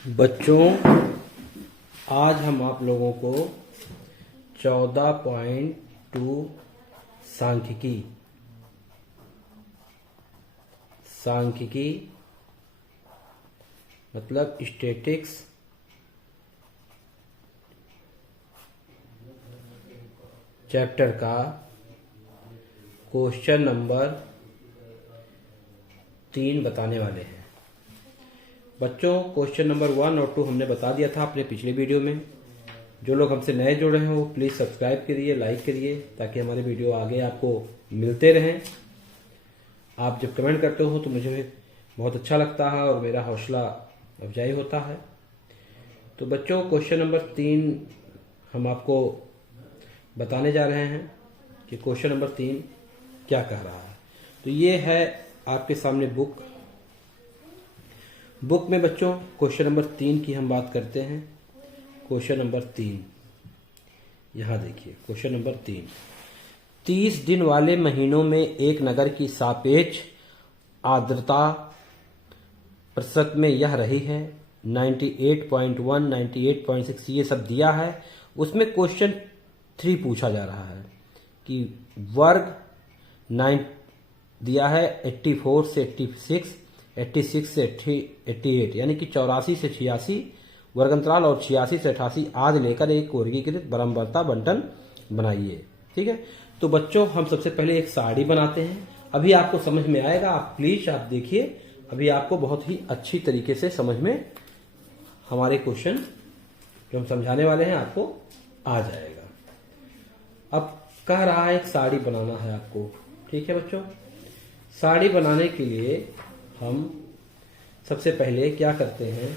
बच्चों, आज हम आप लोगों को 14.2 सांख्यिकी मतलब स्टैटिक्स चैप्टर का क्वेश्चन नंबर 3 बताने वाले हैं। बच्चों, क्वेश्चन नंबर 1 और 2 हमने बता दिया था अपने पिछले वीडियो में। जो लोग हमसे नए जुड़ रहे हैं वो प्लीज़ सब्सक्राइब करिए, लाइक करिए, ताकि हमारे वीडियो आगे आपको मिलते रहें। आप जब कमेंट करते हो तो मुझे बहुत अच्छा लगता है और मेरा हौसला अफजाई होता है। तो बच्चों, क्वेश्चन नंबर 3 हम आपको बताने जा रहे हैं कि क्वेश्चन नंबर 3 क्या कह रहा है। तो ये है आपके सामने बुक में बच्चों क्वेश्चन नंबर 3 की हम बात करते हैं। क्वेश्चन नंबर 3 यहाँ देखिए। क्वेश्चन नंबर 3, 30 दिन वाले महीनों में एक नगर की सापेक्ष आर्द्रता प्रतिशत में यह रही है 98.1, 98.6, ये सब दिया है। उसमें क्वेश्चन 3 पूछा जा रहा है कि वर्ग 9 दिया है 84 से 86, 86 से 88, यानी कि 84 से 86 वर्गंतराल और 86 से 88 आदि लेकर एक वर्गीकृत बराबरता बंटन बनाइए। ठीक है। तो बच्चों, हम सबसे पहले एक सारणी बनाते हैं। अभी आपको समझ में आएगा, आप प्लीज आप देखिए। अभी आपको बहुत ही अच्छी तरीके से समझ में हमारे क्वेश्चन जो हम समझाने वाले हैं आपको आ जाएगा। अब कह रहा है एक सारणी बनाना है आपको। ठीक है बच्चों, सारणी बनाने के लिए हम सबसे पहले क्या करते हैं,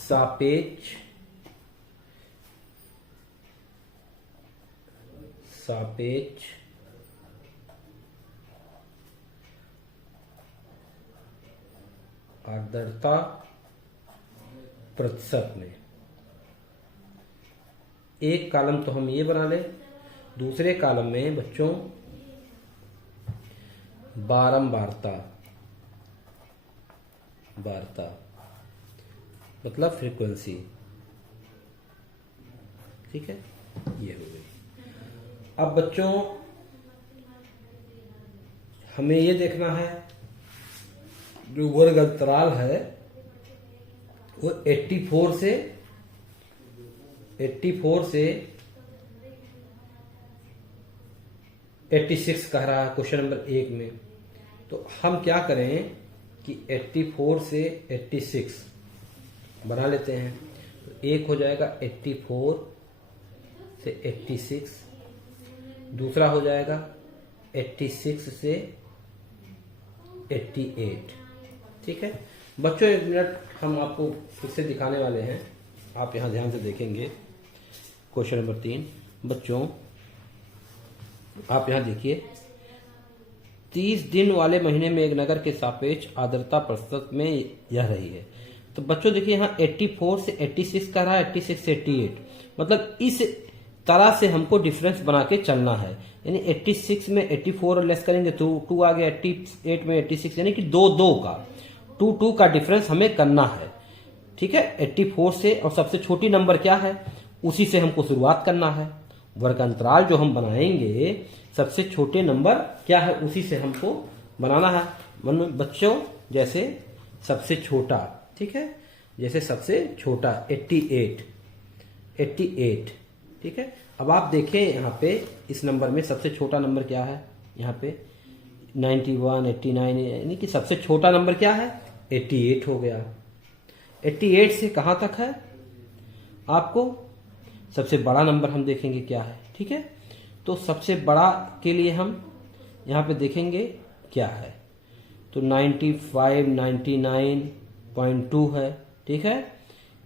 सापेक्ष आर्द्रता प्रतिशत में एक कॉलम तो हम ये बना लें। दूसरे कॉलम में बच्चों बारंबारता मतलब फ्रीक्वेंसी। ठीक है, ये हो गई। अब बच्चों, हमें ये देखना है जो वर्ग अंतराल है वो 84 से 86 कह रहा है क्वेश्चन नंबर 1 में। तो हम क्या करें कि 84 से 86 बना लेते हैं। तो एक हो जाएगा 84 से 86, दूसरा हो जाएगा 86 से 88। ठीक है बच्चों, 1 मिनट हम आपको फिर से दिखाने वाले हैं। आप यहां ध्यान से देखेंगे क्वेश्चन नंबर 3। बच्चों, आप यहां देखिए, 30 दिन वाले महीने में एक नगर के सापेक्ष आर्द्रता प्रतिशत में यह रही है। तो बच्चों देखिए, यहाँ 84 से 86 का रहा है, 86 से 88, मतलब इस तरह से हमको डिफरेंस बना के चलना है। यानी 86 में 84 लेस करेंगे तो 2 आ गया, 88 में 86, यानी कि 2 का 2 का डिफरेंस हमें करना है। ठीक है, 84 से, और सबसे छोटी नंबर क्या है उसी से हमको शुरुआत करना है। वर्ग अंतराल जो हम बनाएंगे, सबसे छोटे नंबर क्या है उसी से हमको बनाना है। बच्चों, जैसे सबसे छोटा, ठीक है, जैसे सबसे छोटा 88। ठीक है, अब आप देखें यहाँ पे इस नंबर में सबसे छोटा नंबर क्या है। यहाँ पे 91, 89, यानी कि सबसे छोटा नंबर क्या है 88 हो गया। 88 से कहाँ तक है आपको सबसे बड़ा नंबर हम देखेंगे क्या है। ठीक है, तो सबसे बड़ा के लिए हम यहाँ पे देखेंगे क्या है। तो 95, 99.2 है। ठीक है,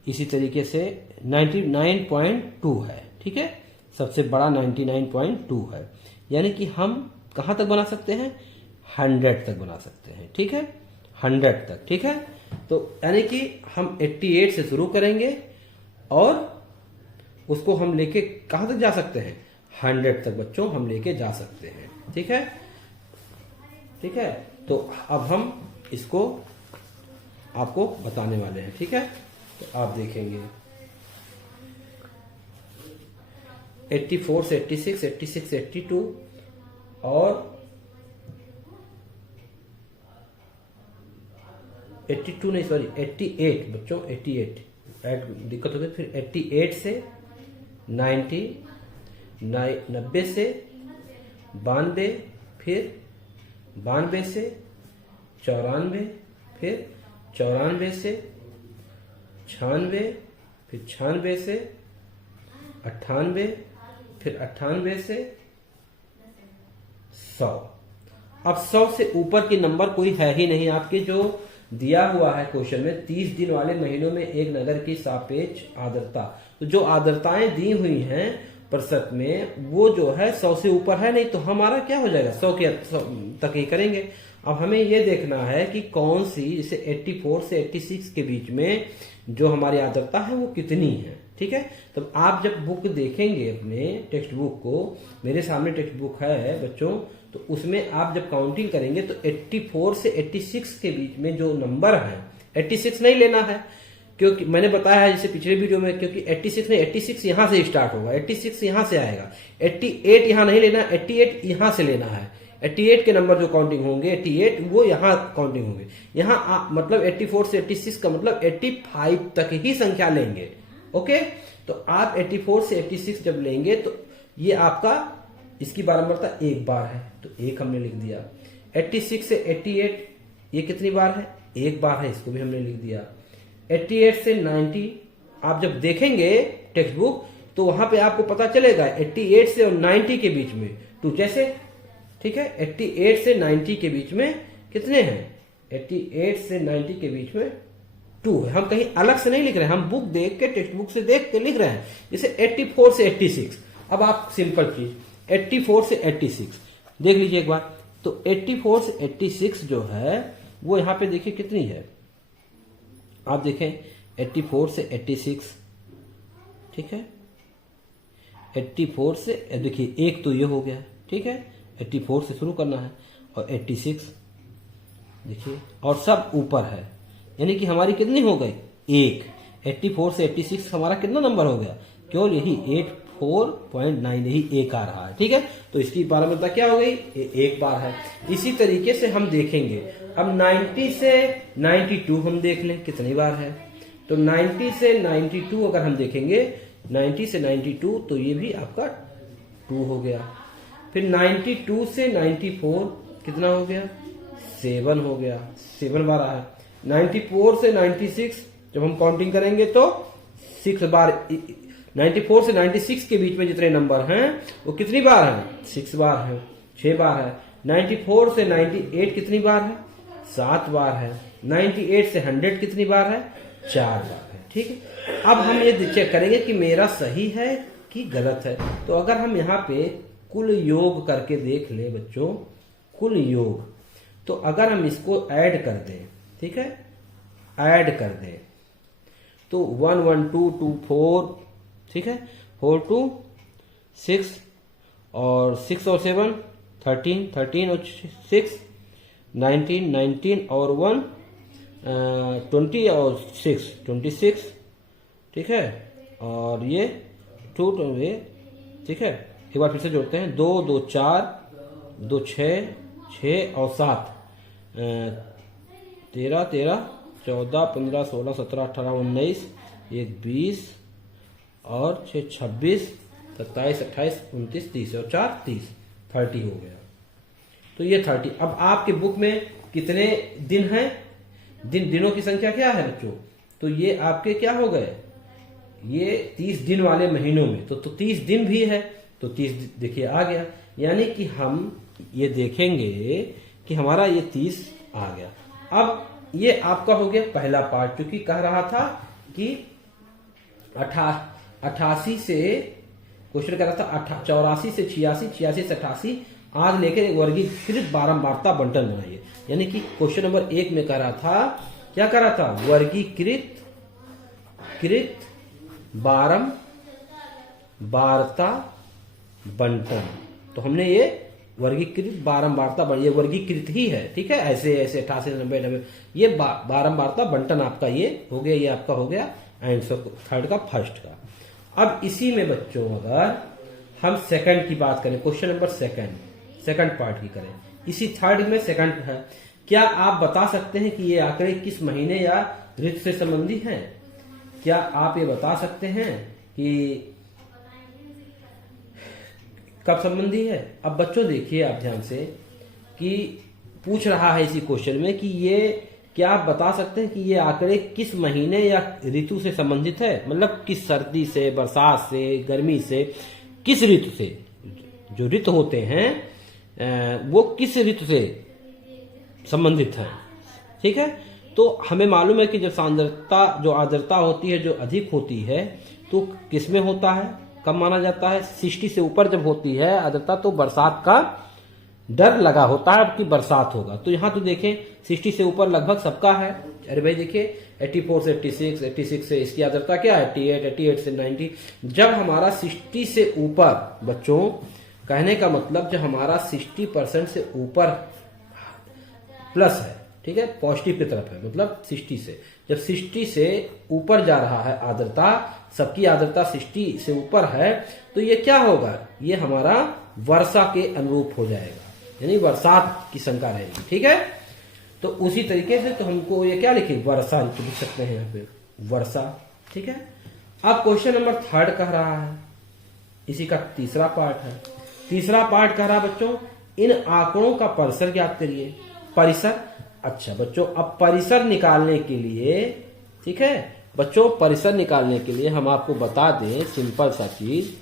इसी तरीके से 99.2 है। ठीक है, सबसे बड़ा 99.2 है। यानी कि हम कहाँ तक बना सकते हैं 100 तक बना सकते हैं। ठीक है, 100 तक। ठीक है, तो यानी कि हम 88 से शुरू करेंगे और उसको हम लेके कहां तक जा सकते हैं 100 तक बच्चों हम लेके जा सकते हैं। ठीक है, तो अब हम इसको आपको बताने वाले हैं। ठीक है, तो आप देखेंगे 84 से 86, 86 से 82 और 82 नहीं सॉरी 88 बच्चों 88 ऐड दिक्कत हो गई। फिर 88 से 90, 90 से 92, फिर 92 से 94, फिर 94 से 96, फिर 96 से 98, फिर 98 से 100। अब 100 से ऊपर की नंबर कोई है ही नहीं आपके, जो दिया हुआ है क्वेश्चन में 30 दिन वाले महीनों में एक नगर की सापेक्ष आर्द्रता। तो जो आर्द्रताएं दी हुई हैं प्रतिशत में वो जो है 100 से ऊपर है नहीं, तो हमारा क्या हो जाएगा 100 के तक ही करेंगे। अब हमें ये देखना है कि कौन सी, जैसे 84 से 86 के बीच में जो हमारी आर्द्रता है वो कितनी है। ठीक है, तब आप जब बुक देखेंगे अपने टेक्स्ट बुक को, मेरे सामने टेक्स्ट बुक है बच्चों, तो उसमें आप जब काउंटिंग करेंगे तो 84 से 86 के बीच में जो नंबर है, 86 नहीं लेना है क्योंकि मैंने बताया है जैसे पिछले वीडियो में, क्योंकि 86 नहीं, 86 यहां से स्टार्ट होगा, 86 यहां से आएगा। 88 यहां नहीं लेना, 88 यहां से लेना है। 88 के नंबर जो काउंटिंग होंगे 88 वो यहां काउंटिंग होंगे। यहां मतलब 84 से 86 का मतलब 85 तक ही संख्या लेंगे। ओके, तो आप 84 से 86 जब लेंगे तो ये आपका, इसकी बारंबारता एक बार है तो एक हमने लिख दिया। 86 से 88 ये कितनी बार है, एक बार है, इसको भी हमने लिख दिया। 88 से 90 आप जब देखेंगे टेक्स्ट बुक तो वहां पे आपको पता चलेगा 88 से और 90 के बीच में 2 जैसे। ठीक है, 88 से 90 के बीच में कितने हैं, 88 से 90 के बीच में 2 है। हम कहीं अलग से नहीं लिख रहे हैं, हम बुक देख के, टेक्स्ट बुक से देख के लिख रहे हैं। जैसे 84 से 86, अब आप सिंपल चीज 84 से 86 देख लीजिए एक बार। तो 84 से 86 जो है वो यहां पे देखिए कितनी है, आप देखें 84 से 86। ठीक है, 84 से देखिए एक तो ये हो गया। ठीक है, 84 से शुरू करना है और 86 देखिए, और सब ऊपर है, यानी कि हमारी कितनी हो गई, एक। 84 से 86 हमारा कितना नंबर हो गया, केवल यही 84.9 यही एक आ रहा है। ठीक है, तो इसकी बारंबारता क्या हो गई, एक बार है। इसी तरीके से हम देखेंगे, अब 90 से 92 हम देख लें कितनी बार है। तो 90 से 92 अगर हम देखेंगे, 90 से 92 तो ये भी आपका 2 हो गया। फिर 92 से 94 कितना हो गया, 7 हो गया, 7 बार है। 94 से 96 जब हम काउंटिंग करेंगे तो 6 बार। 94 से 96 के बीच में जितने नंबर हैं वो कितनी बार हैं, 6 बार है, 6 बार है। 94 से 98 कितनी बार है, 7 बार है। 98 से 100 कितनी बार है, 4 बार है। ठीक है, अब हम ये चेक करेंगे कि मेरा सही है कि गलत है। तो अगर हम यहाँ पे कुल योग करके देख ले बच्चों, कुल योग, तो अगर हम इसको ऐड कर दें, ठीक है, ऐड कर दें तो 1 1 2 2 4, ठीक है, 4 2 6 और 6 और 7 13 13 और 6 19 19 और 1 20 और 6 26, ठीक है, और ये 2 ये, ठीक है। एक बार फिर से जोड़ते हैं, 2 2 4 2 6 6 और 7 13 13 14 15 16 17 18 19 1 20 और 6 26 27 28 29 30 और 4 30 30 हो गया। तो ये 30। अब आपके बुक में कितने दिन हैं, दिनों की संख्या क्या है बच्चों, तो ये आपके क्या हो गए, ये 30 दिन वाले महीनों में तो 30 दिन भी है, तो 30 देखिए आ गया। यानी कि हम ये देखेंगे कि हमारा ये 30 आ गया। अब ये आपका हो गया पहला पार्ट, क्योंकि कह रहा था कि 88 से क्वेश्चन कर रहा था 84 से 86, 86 से 88 आज लेकर एक वर्गीकृत बारंबारता बंटन बनाइए। यानी कि क्वेश्चन नंबर 1 में कह रहा था, क्या कह रहा था, वर्गीकृत बारंबारता बंटन। तो हमने ये वर्गीकृत बारंबारता ये वर्गीकृत ही है, ठीक है। ऐसे ऐसे 88 90 90 ये बारंबारता बंटन आपका ये हो गया, ये आपका हो गया आंसर थर्ड का फर्स्ट का। अब इसी में बच्चों अगर हम सेकंड की बात करें, क्वेश्चन नंबर सेकंड पार्ट की करें, इसी थर्ड में सेकंड है, क्या आप बता सकते हैं कि ये आंकड़े किस महीने या ऋतु से संबंधित हैं? क्या आप ये बता सकते हैं कि कब संबंधी है? अब बच्चों देखिए आप ध्यान से कि पूछ रहा है इसी क्वेश्चन में कि ये क्या आप बता सकते हैं कि ये आंकड़े किस महीने या ऋतु से संबंधित है, मतलब किस सर्दी से, बरसात से, गर्मी से, किस ऋतु से, जो ऋतु होते हैं वो किस ऋतु से संबंधित है, ठीक है। तो हमें मालूम है कि जब सांद्रता जो आर्द्रता होती है जो अधिक होती है तो किसमें होता है, कब माना जाता है? 60 से ऊपर जब होती है आर्द्रता तो बरसात का डर लगा होता है कि बरसात होगा। तो यहाँ तो देखें 60 से ऊपर लगभग सबका है। अरे भाई देखिए 84 से 86, 86 से इसकी आर्द्रता क्या है 88, 88 से 90। जब हमारा 60 से ऊपर बच्चों, कहने का मतलब जब हमारा 60% से ऊपर प्लस है, ठीक है, पॉजिटिव की तरफ है, मतलब 60 से, जब 60 से ऊपर जा रहा है आर्द्रता, सबकी आर्द्रता 60 से ऊपर है, तो ये क्या होगा, ये हमारा वर्षा के अनुरूप हो जाएगा, यानी बरसात की शंका रहेगी, ठीक है। तो उसी तरीके से तो हमको ये क्या लिखे, वर्षा लिख सकते हैं यहाँ पे, वर्षा, ठीक है। अब क्वेश्चन नंबर थर्ड कह रहा है, इसी का तीसरा पार्ट है। तीसरा पार्ट कह रहा है बच्चों इन आंकड़ों का परिसर ज्ञात करिए। परिसर, अच्छा बच्चों अब परिसर निकालने के लिए, ठीक है बच्चों, परिसर निकालने के लिए हम आपको बता दें सिंपल सा चीज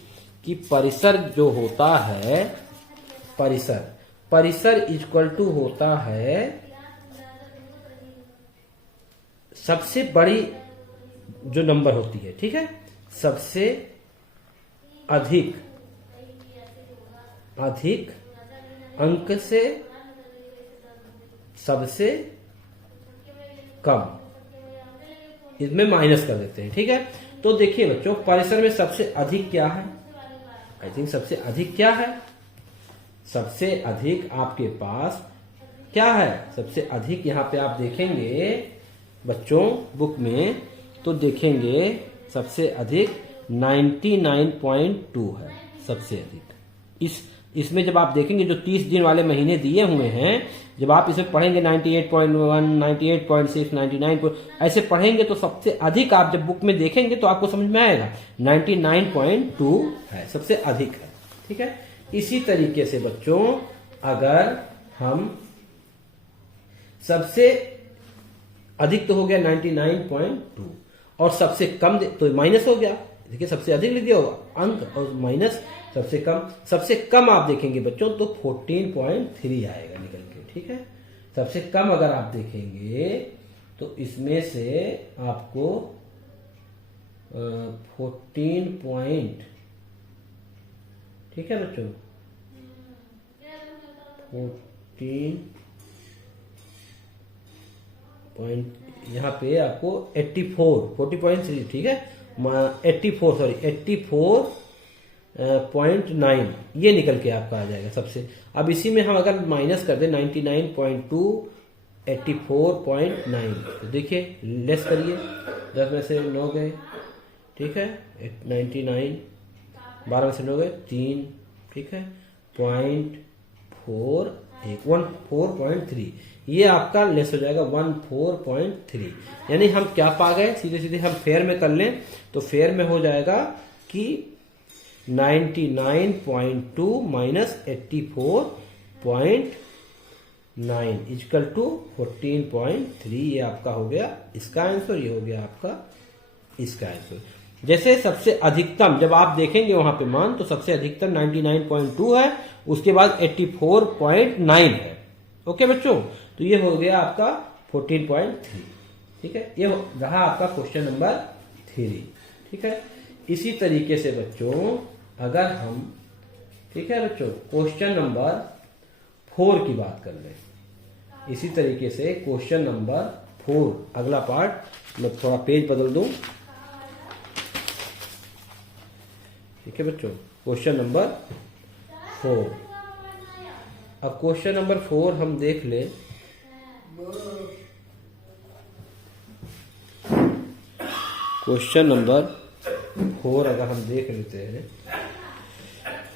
कि परिसर जो होता है, परिसर इक्वल टू होता है सबसे बड़ी जो नंबर होती है, ठीक है, सबसे अधिक अंक से सबसे कम, इसमें माइनस कर देते हैं, ठीक है। तो देखिए बच्चों परिसर में सबसे अधिक क्या है, आई थिंक सबसे अधिक क्या है, सबसे अधिक आपके पास क्या है, सबसे अधिक यहाँ पे आप देखेंगे बच्चों बुक में, तो देखेंगे सबसे अधिक 99.2 है सबसे अधिक। इसमें जब आप देखेंगे जो 30 दिन वाले महीने दिए हुए हैं, जब आप इसे पढ़ेंगे 98.1, 98.6, 99 ऐसे पढ़ेंगे तो सबसे अधिक आप जब बुक में देखेंगे तो आपको समझ में आएगा 99.2 है, सबसे अधिक है, ठीक है। इसी तरीके से बच्चों अगर हम सबसे अधिक तो हो गया 99.2 और सबसे कम तो माइनस हो गया, देखिए सबसे अधिक लिख दिया होगा अंक और माइनस सबसे कम आप देखेंगे बच्चों तो 14.3 आएगा निकल के, ठीक है। सबसे कम अगर आप देखेंगे तो इसमें से आपको 14 पॉइंट, ठीक है बच्चों, 14 पॉइंट यहाँ पे आपको 40.3, ठीक है, 84.9 ये निकल के आपका आ जाएगा सबसे। अब इसी में हम अगर माइनस कर दें 99.2 84.9 तो देखिए लेस करिए, 10 में से 9 गए, ठीक है, 99 12 में से 9 गए 3, ठीक है, 14.3 ये आपका लेस हो जाएगा 14.3, यानी हम क्या पा गए, सीधे सीधे हम फेयर में कर लें तो फेयर में हो जाएगा कि 99.2 माइनस 84.9 इक्वल टू 14.3, ये आपका हो गया इसका आंसर, ये हो गया आपका इसका आंसर। जैसे सबसे अधिकतम जब आप देखेंगे वहां पे मान तो सबसे अधिकतम 99.2 है, उसके बाद 84.9 है, ओके बच्चों। तो ये हो गया आपका 14.3, ठीक है, ये रहा आपका क्वेश्चन नंबर 3, ठीक है। इसी तरीके से बच्चों अगर हम, ठीक है बच्चों, क्वेश्चन नंबर 4 की बात कर लें, इसी तरीके से क्वेश्चन नंबर 4 अगला पार्ट, मैं थोड़ा पेज बदल दूं, ठीक है बच्चों, क्वेश्चन नंबर 4 अब क्वेश्चन नंबर 4 हम देख ले। क्वेश्चन नंबर 4 अगर हम देख लेते हैं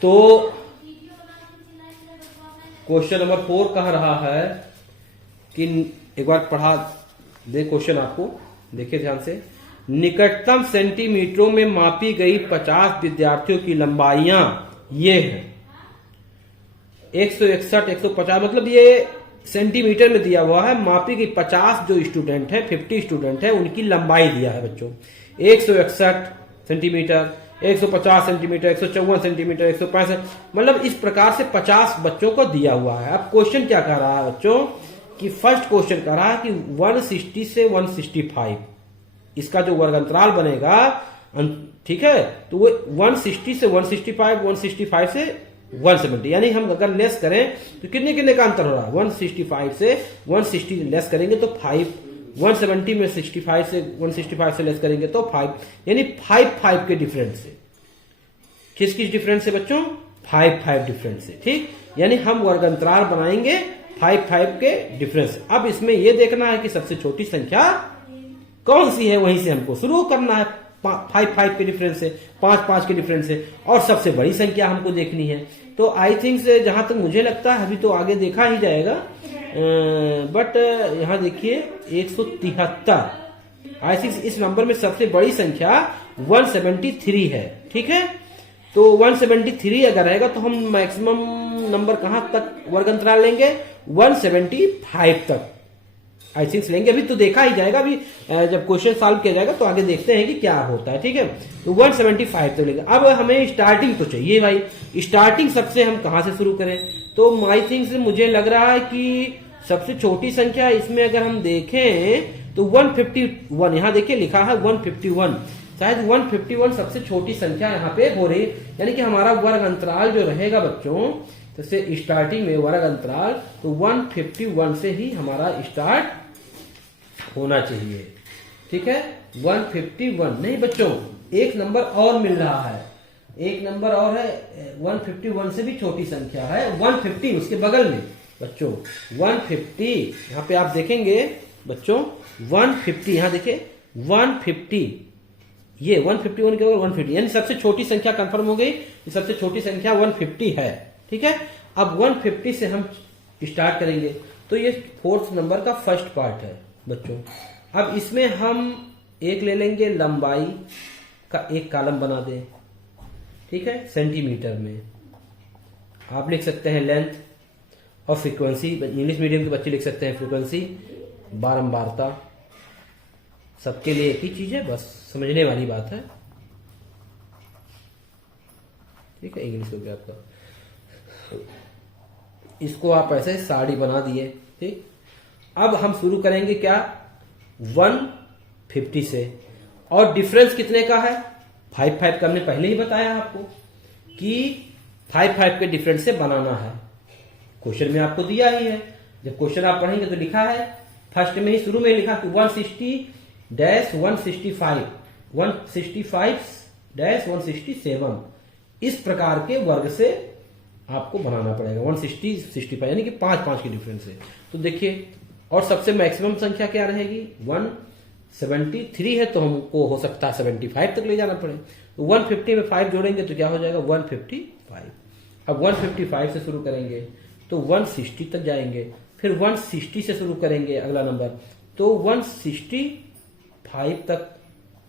तो क्वेश्चन नंबर 4 कह रहा है कि, एक बार पढ़ा दे क्वेश्चन आपको, देखिए ध्यान से। निकटतम सेंटीमीटरों में मापी गई 50 विद्यार्थियों की लंबाइयां ये हैं। 161, 150, मतलब ये सेंटीमीटर में दिया हुआ है। मापी गई 50 जो स्टूडेंट है, 50 स्टूडेंट है, उनकी लंबाई दिया है बच्चों। 161 सेंटीमीटर, 150 सेंटीमीटर, 154 सेंटीमीटर, 165, मतलब इस प्रकार से 50 बच्चों को दिया हुआ है। अब क्वेश्चन क्या कर रहा है बच्चों कि फर्स्ट क्वेश्चन कर रहा है कि 160 से 165 इसका जो वर्ग अंतराल बनेगा, ठीक है, तो वो 160 से 165, 165 से 170, यानी हम अगर लेस करें तो कितने कितने का अंतर हो रहा है। 165 से 160 लेस करेंगे तो 5, 170 में 65 से 165 से लेस करेंगे तो 5, यानी 5 के डिफरेंस से। किस डिफरेंस से बच्चों? 5 डिफरेंस से, ठीक। यानी हम वर्ग अंतराल बनाएंगे 5 के डिफरेंस से। अब इसमें यह देखना है कि सबसे छोटी संख्या कौन सी है, वहीं से हमको शुरू करना है। 5 के डिफरेंस से, 5 के डिफरेंस से, और सबसे बड़ी संख्या हमको देखनी है। तो आई थिंक से जहां तक मुझे लगता है, अभी तो आगे देखा ही जाएगा, बट यहां देखिए 173, आई थिंक इस नंबर में सबसे बड़ी संख्या 173 है, ठीक है। तो 173 अगर रहेगा तो हम मैक्सिमम नंबर कहां तक वर्ग अंतराल लेंगे? 175 तक आई थिंक लेंगे। अभी तो देखा ही जाएगा, अभी जब क्वेश्चन सॉल्व किया जाएगा तो आगे देखते हैं कि क्या होता है, ठीक है। तो 175 तक लेंगे। अब हमें स्टार्टिंग तो चाहिए भाई, स्टार्टिंग सबसे हम कहां से शुरू करें? तो आई थिंक से मुझे लग रहा है कि सबसे छोटी संख्या इसमें अगर हम देखें तो 151, यहां देखिए लिखा है 151, शायद 151 सबसे छोटी संख्या यहाँ पे हो रही, यानी कि हमारा वर्ग अंतराल जो रहेगा बच्चों, जैसे स्टार्टिंग में वर्ग अंतराल तो 151 से ही हमारा स्टार्ट होना चाहिए, ठीक है। 151 नहीं बच्चों, एक नंबर और मिल रहा है, एक नंबर और है, 151 से भी छोटी संख्या है 150 उसके बगल में बच्चों। 150 यहाँ पे आप देखेंगे बच्चों, 150 यहाँ देखिए 150, ये 151 के ऊपर 150, यानी सबसे छोटी संख्या कंफर्म हो गई, सबसे छोटी संख्या 150 है, ठीक है। अब 150 से हम स्टार्ट करेंगे, तो ये 4th नंबर का फर्स्ट पार्ट है बच्चों। अब इसमें हम एक ले लेंगे, लंबाई का एक कॉलम बना दें, ठीक है, सेंटीमीटर में। आप लिख सकते हैं लेंथ, और फ्रीक्वेंसी, इंग्लिश मीडियम के बच्चे लिख सकते हैं फ्रीक्वेंसी, बारंबारता, सबके लिए एक ही चीज है, बस समझने वाली बात है, ठीक है। इंग्लिश हो गया आपका, इसको आप ऐसे साड़ी बना दिए, ठीक। अब हम शुरू करेंगे क्या? 150 से, और डिफरेंस कितने का है? 5 का हमने पहले ही बताया आपको कि 5 के डिफरेंस से बनाना है। क्वेश्चन में आपको दिया ही है, जब क्वेश्चन आप पढ़ेंगे तो लिखा है, फर्स्ट में ही शुरू में लिखा कि 160-165, 165-167, इस प्रकार के वर्ग से आपको बनाना पड़ेगा। 160-65 यानी कि 5 के डिफरेंस से। तो देखिए, और सबसे मैक्सिमम संख्या क्या रहेगी? 173 है, तो हमको हो सकता है 75 तक ले जाना पड़े। तो 150 में 5 जोड़ेंगे तो क्या हो जाएगा? 155। अब 155 से शुरू करेंगे तो 160 तक जाएंगे, फिर 160 से शुरू करेंगे अगला नंबर तो 165 तक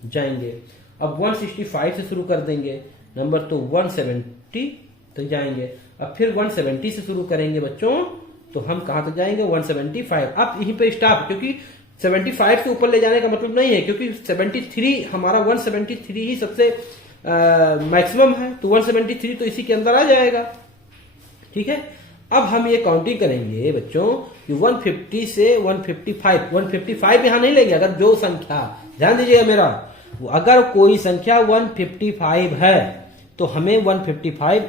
जाएंगे। अब 165 से शुरू कर देंगे नंबर तो 170 तक जाएंगे। अब फिर 170 से शुरू करेंगे बच्चों तो हम कहां तक जाएंगे? 175। अब यहीं पे स्टॉप, क्योंकि 75 से ऊपर ले जाने का मतलब नहीं है, क्योंकि 73 हमारा 173 ही सबसे मैक्सिमम है, तो 173 तो इसी के अंदर आ जाएगा, ठीक है। अब हम ये काउंटिंग करेंगे बच्चों कि 150 से 155 यहां नहीं लेंगे। अगर जो संख्या, ध्यान दीजिएगा मेरा, अगर कोई संख्या 155 है तो हमें 155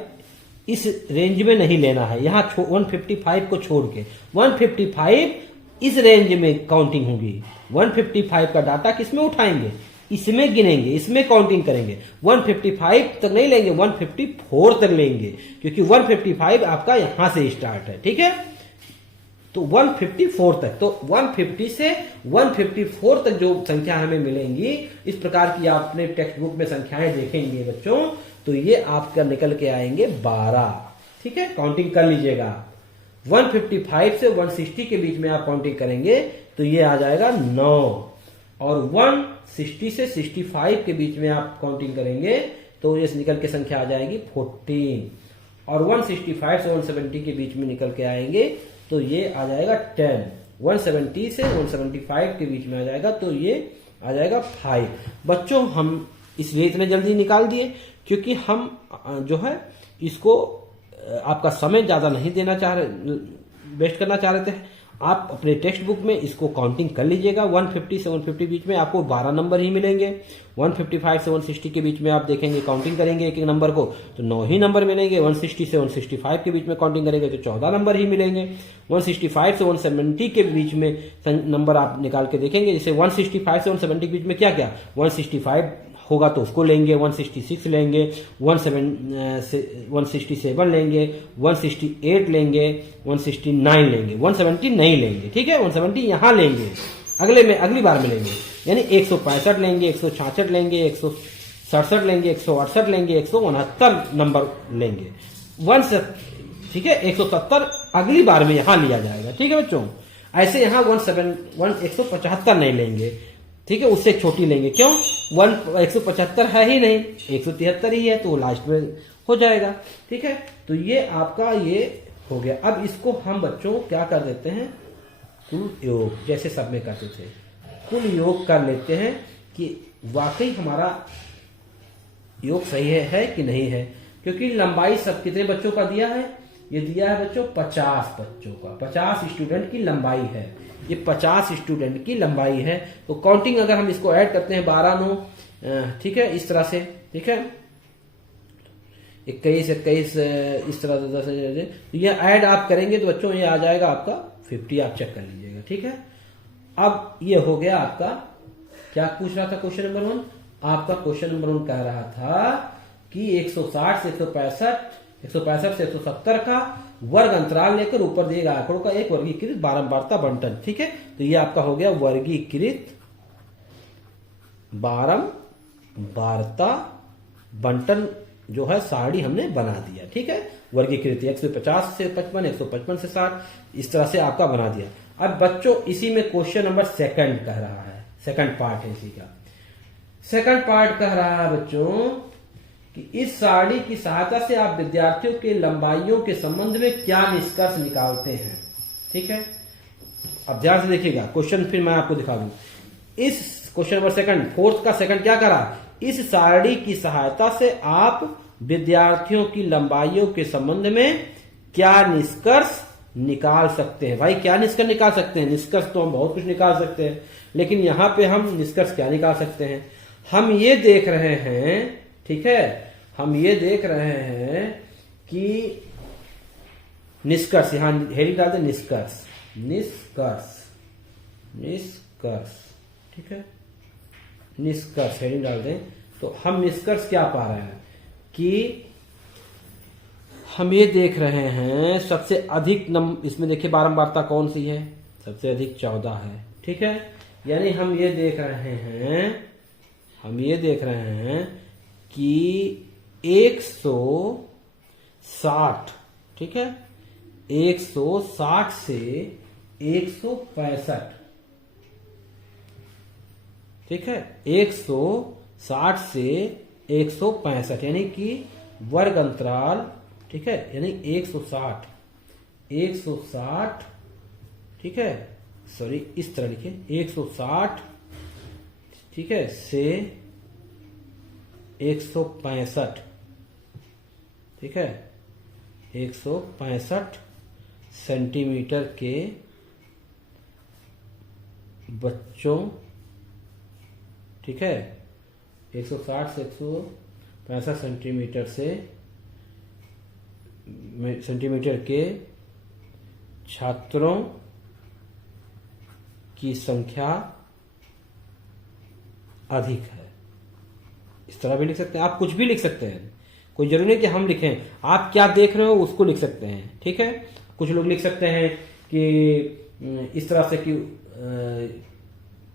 इस रेंज में नहीं लेना है, यहां 155 को छोड़ के 155 इस रेंज में काउंटिंग होगी। 155 का डाटा किस में उठाएंगे? इसमें गिनेंगे, इसमें काउंटिंग करेंगे। 155 तक नहीं लेंगे, 154 तक लेंगे, क्योंकि 155 आपका यहां से स्टार्ट है, ठीक है। तो 154 तक, तो 150 से 154 तक जो संख्या हमें मिलेंगी, इस प्रकार की आप अपने टेक्स्ट बुक में संख्याएं देखेंगे बच्चों, तो ये आपका निकल के आएंगे 12, ठीक है। काउंटिंग कर लीजिएगा, 155 से 160 के बीच में आप काउंटिंग करेंगे तो ये आ जाएगा 9, और 160 से 65 के बीच में आप काउंटिंग करेंगे तो ये निकल के संख्या आ जाएगी 14, और 165 से 170 के बीच में निकल के आएंगे तो ये आ जाएगा 10, 170 से 175 के बीच में आ जाएगा तो ये आ जाएगा 5। बच्चों हम इसलिए इतने जल्दी निकाल दिए क्योंकि हम जो है इसको आपका समय ज्यादा नहीं देना चाह रहे, वेस्ट करना चाह रहे थे। आप अपने टेक्स्ट बुक में इसको काउंटिंग कर लीजिएगा, 150 से 150 बीच में आपको 12 नंबर ही मिलेंगे। 155 से 160 के बीच में आप देखेंगे, काउंटिंग करेंगे एक एक नंबर को तो 9 ही नंबर मिलेंगे। 160 से 165 के बीच में काउंटिंग करेंगे तो 14 नंबर ही मिलेंगे। 165 से 170 के बीच में नंबर आप निकाल के देखेंगे, जैसे 165 से 170 के बीच में क्या क्या 165 होगा तो उसको लेंगे, 166 लेंगे, 167 लेंगे, 168 लेंगे, 169 लेंगे, 170 नहीं लेंगे, ठीक है। 170 यहां लेंगे, अगली बार में लेंगे, यानी 165 लेंगे, 166 लेंगे, 167 लेंगे, 168 लेंगे, 169 नंबर लेंगे, ठीक है। 170 अगली बार में यहां लिया जाएगा, ठीक है बच्चों। ऐसे यहां 175 नहीं लेंगे, ठीक है, उससे छोटी लेंगे, क्यों 175 है ही नहीं, 173 ही है तो लास्ट में हो जाएगा, ठीक है। तो ये आपका ये हो गया। अब इसको हम बच्चों क्या कर देते हैं, कुल योग, जैसे सब में करते थे, कुल योग कर लेते हैं कि वाकई हमारा योग सही है कि नहीं है। क्योंकि लंबाई सब कितने बच्चों का दिया है, ये दिया है बच्चों 50 बच्चों का, 50 स्टूडेंट की लंबाई है, ये 50 स्टूडेंट की लंबाई है। तो काउंटिंग अगर हम इसको ऐड करते हैं 12 9, ठीक है, इस तरह से, ठीक है, 21 इस तरह से तो ये ऐड आप करेंगे तो बच्चों ये आ जाएगा आपका 50, आप चेक कर लीजिएगा, ठीक है। अब ये हो गया आपका, क्या पूछ रहा था क्वेश्चन नंबर 1, आपका क्वेश्चन नंबर 1 कह रहा था कि 160 से 165 से 170 का वर्ग अंतराल लेकर ऊपर दिए गए आंकड़ों का एक वर्गीकृत बारंबारता बंटन, ठीक है। तो ये आपका हो गया वर्गीकृत बारंबारता बंटन जो है सारणी हमने बना दिया, ठीक है। वर्गीकृत 150 से 55, 155 से 60, इस तरह से आपका बना दिया। अब बच्चों इसी में क्वेश्चन नंबर 2 कह रहा है, सेकंड पार्ट है इसी का। सेकंड पार्ट कह रहा है बच्चों कि इस सारणी की सहायता से आप विद्यार्थियों के लंबाइयों के संबंध में क्या निष्कर्ष निकालते हैं, ठीक है। अब ध्यान से देखिएगा क्वेश्चन, फिर मैं आपको दिखा दूं। इस क्वेश्चन नंबर 2 4th का 2 क्या करा, इस सारणी की सहायता से आप विद्यार्थियों की लंबाइयों के संबंध में क्या निष्कर्ष निकाल सकते हैं। भाई क्या निष्कर्ष निकाल सकते हैं, निष्कर्ष तो हम बहुत कुछ निकाल सकते हैं, लेकिन यहां पे हम निष्कर्ष क्या निकाल सकते हैं, हम ये देख रहे हैं, ठीक है, हम ये देख रहे हैं कि निष्कर्ष, यहां हेडिंग डाल दें निष्कर्ष, ठीक है, निष्कर्ष हेडिंग डाल दें। तो हम निष्कर्ष क्या पा रहे हैं कि हम ये देख रहे हैं सबसे अधिक इसमें देखिए बारंबारता कौन सी है, सबसे अधिक 14 है, ठीक है। यानी हम ये देख रहे हैं कि 160, ठीक है, 160 से 165, ठीक है, 160 से 165 यानी कि वर्ग अंतराल, ठीक है, यानी 160, ठीक है, सॉरी इस तरह लिखिए 160, ठीक है, से 165, ठीक है, 165 सेंटीमीटर के बच्चों, ठीक है, 160 से 165 सेंटीमीटर के छात्रों की संख्या अधिक है, इस तरह भी लिख सकते हैं, आप कुछ भी लिख सकते हैं, कोई जरूरी नहीं कि हम लिखें, आप क्या देख रहे हो उसको लिख सकते हैं। ठीक है, कुछ लोग लिख सकते हैं कि इस तरह से कि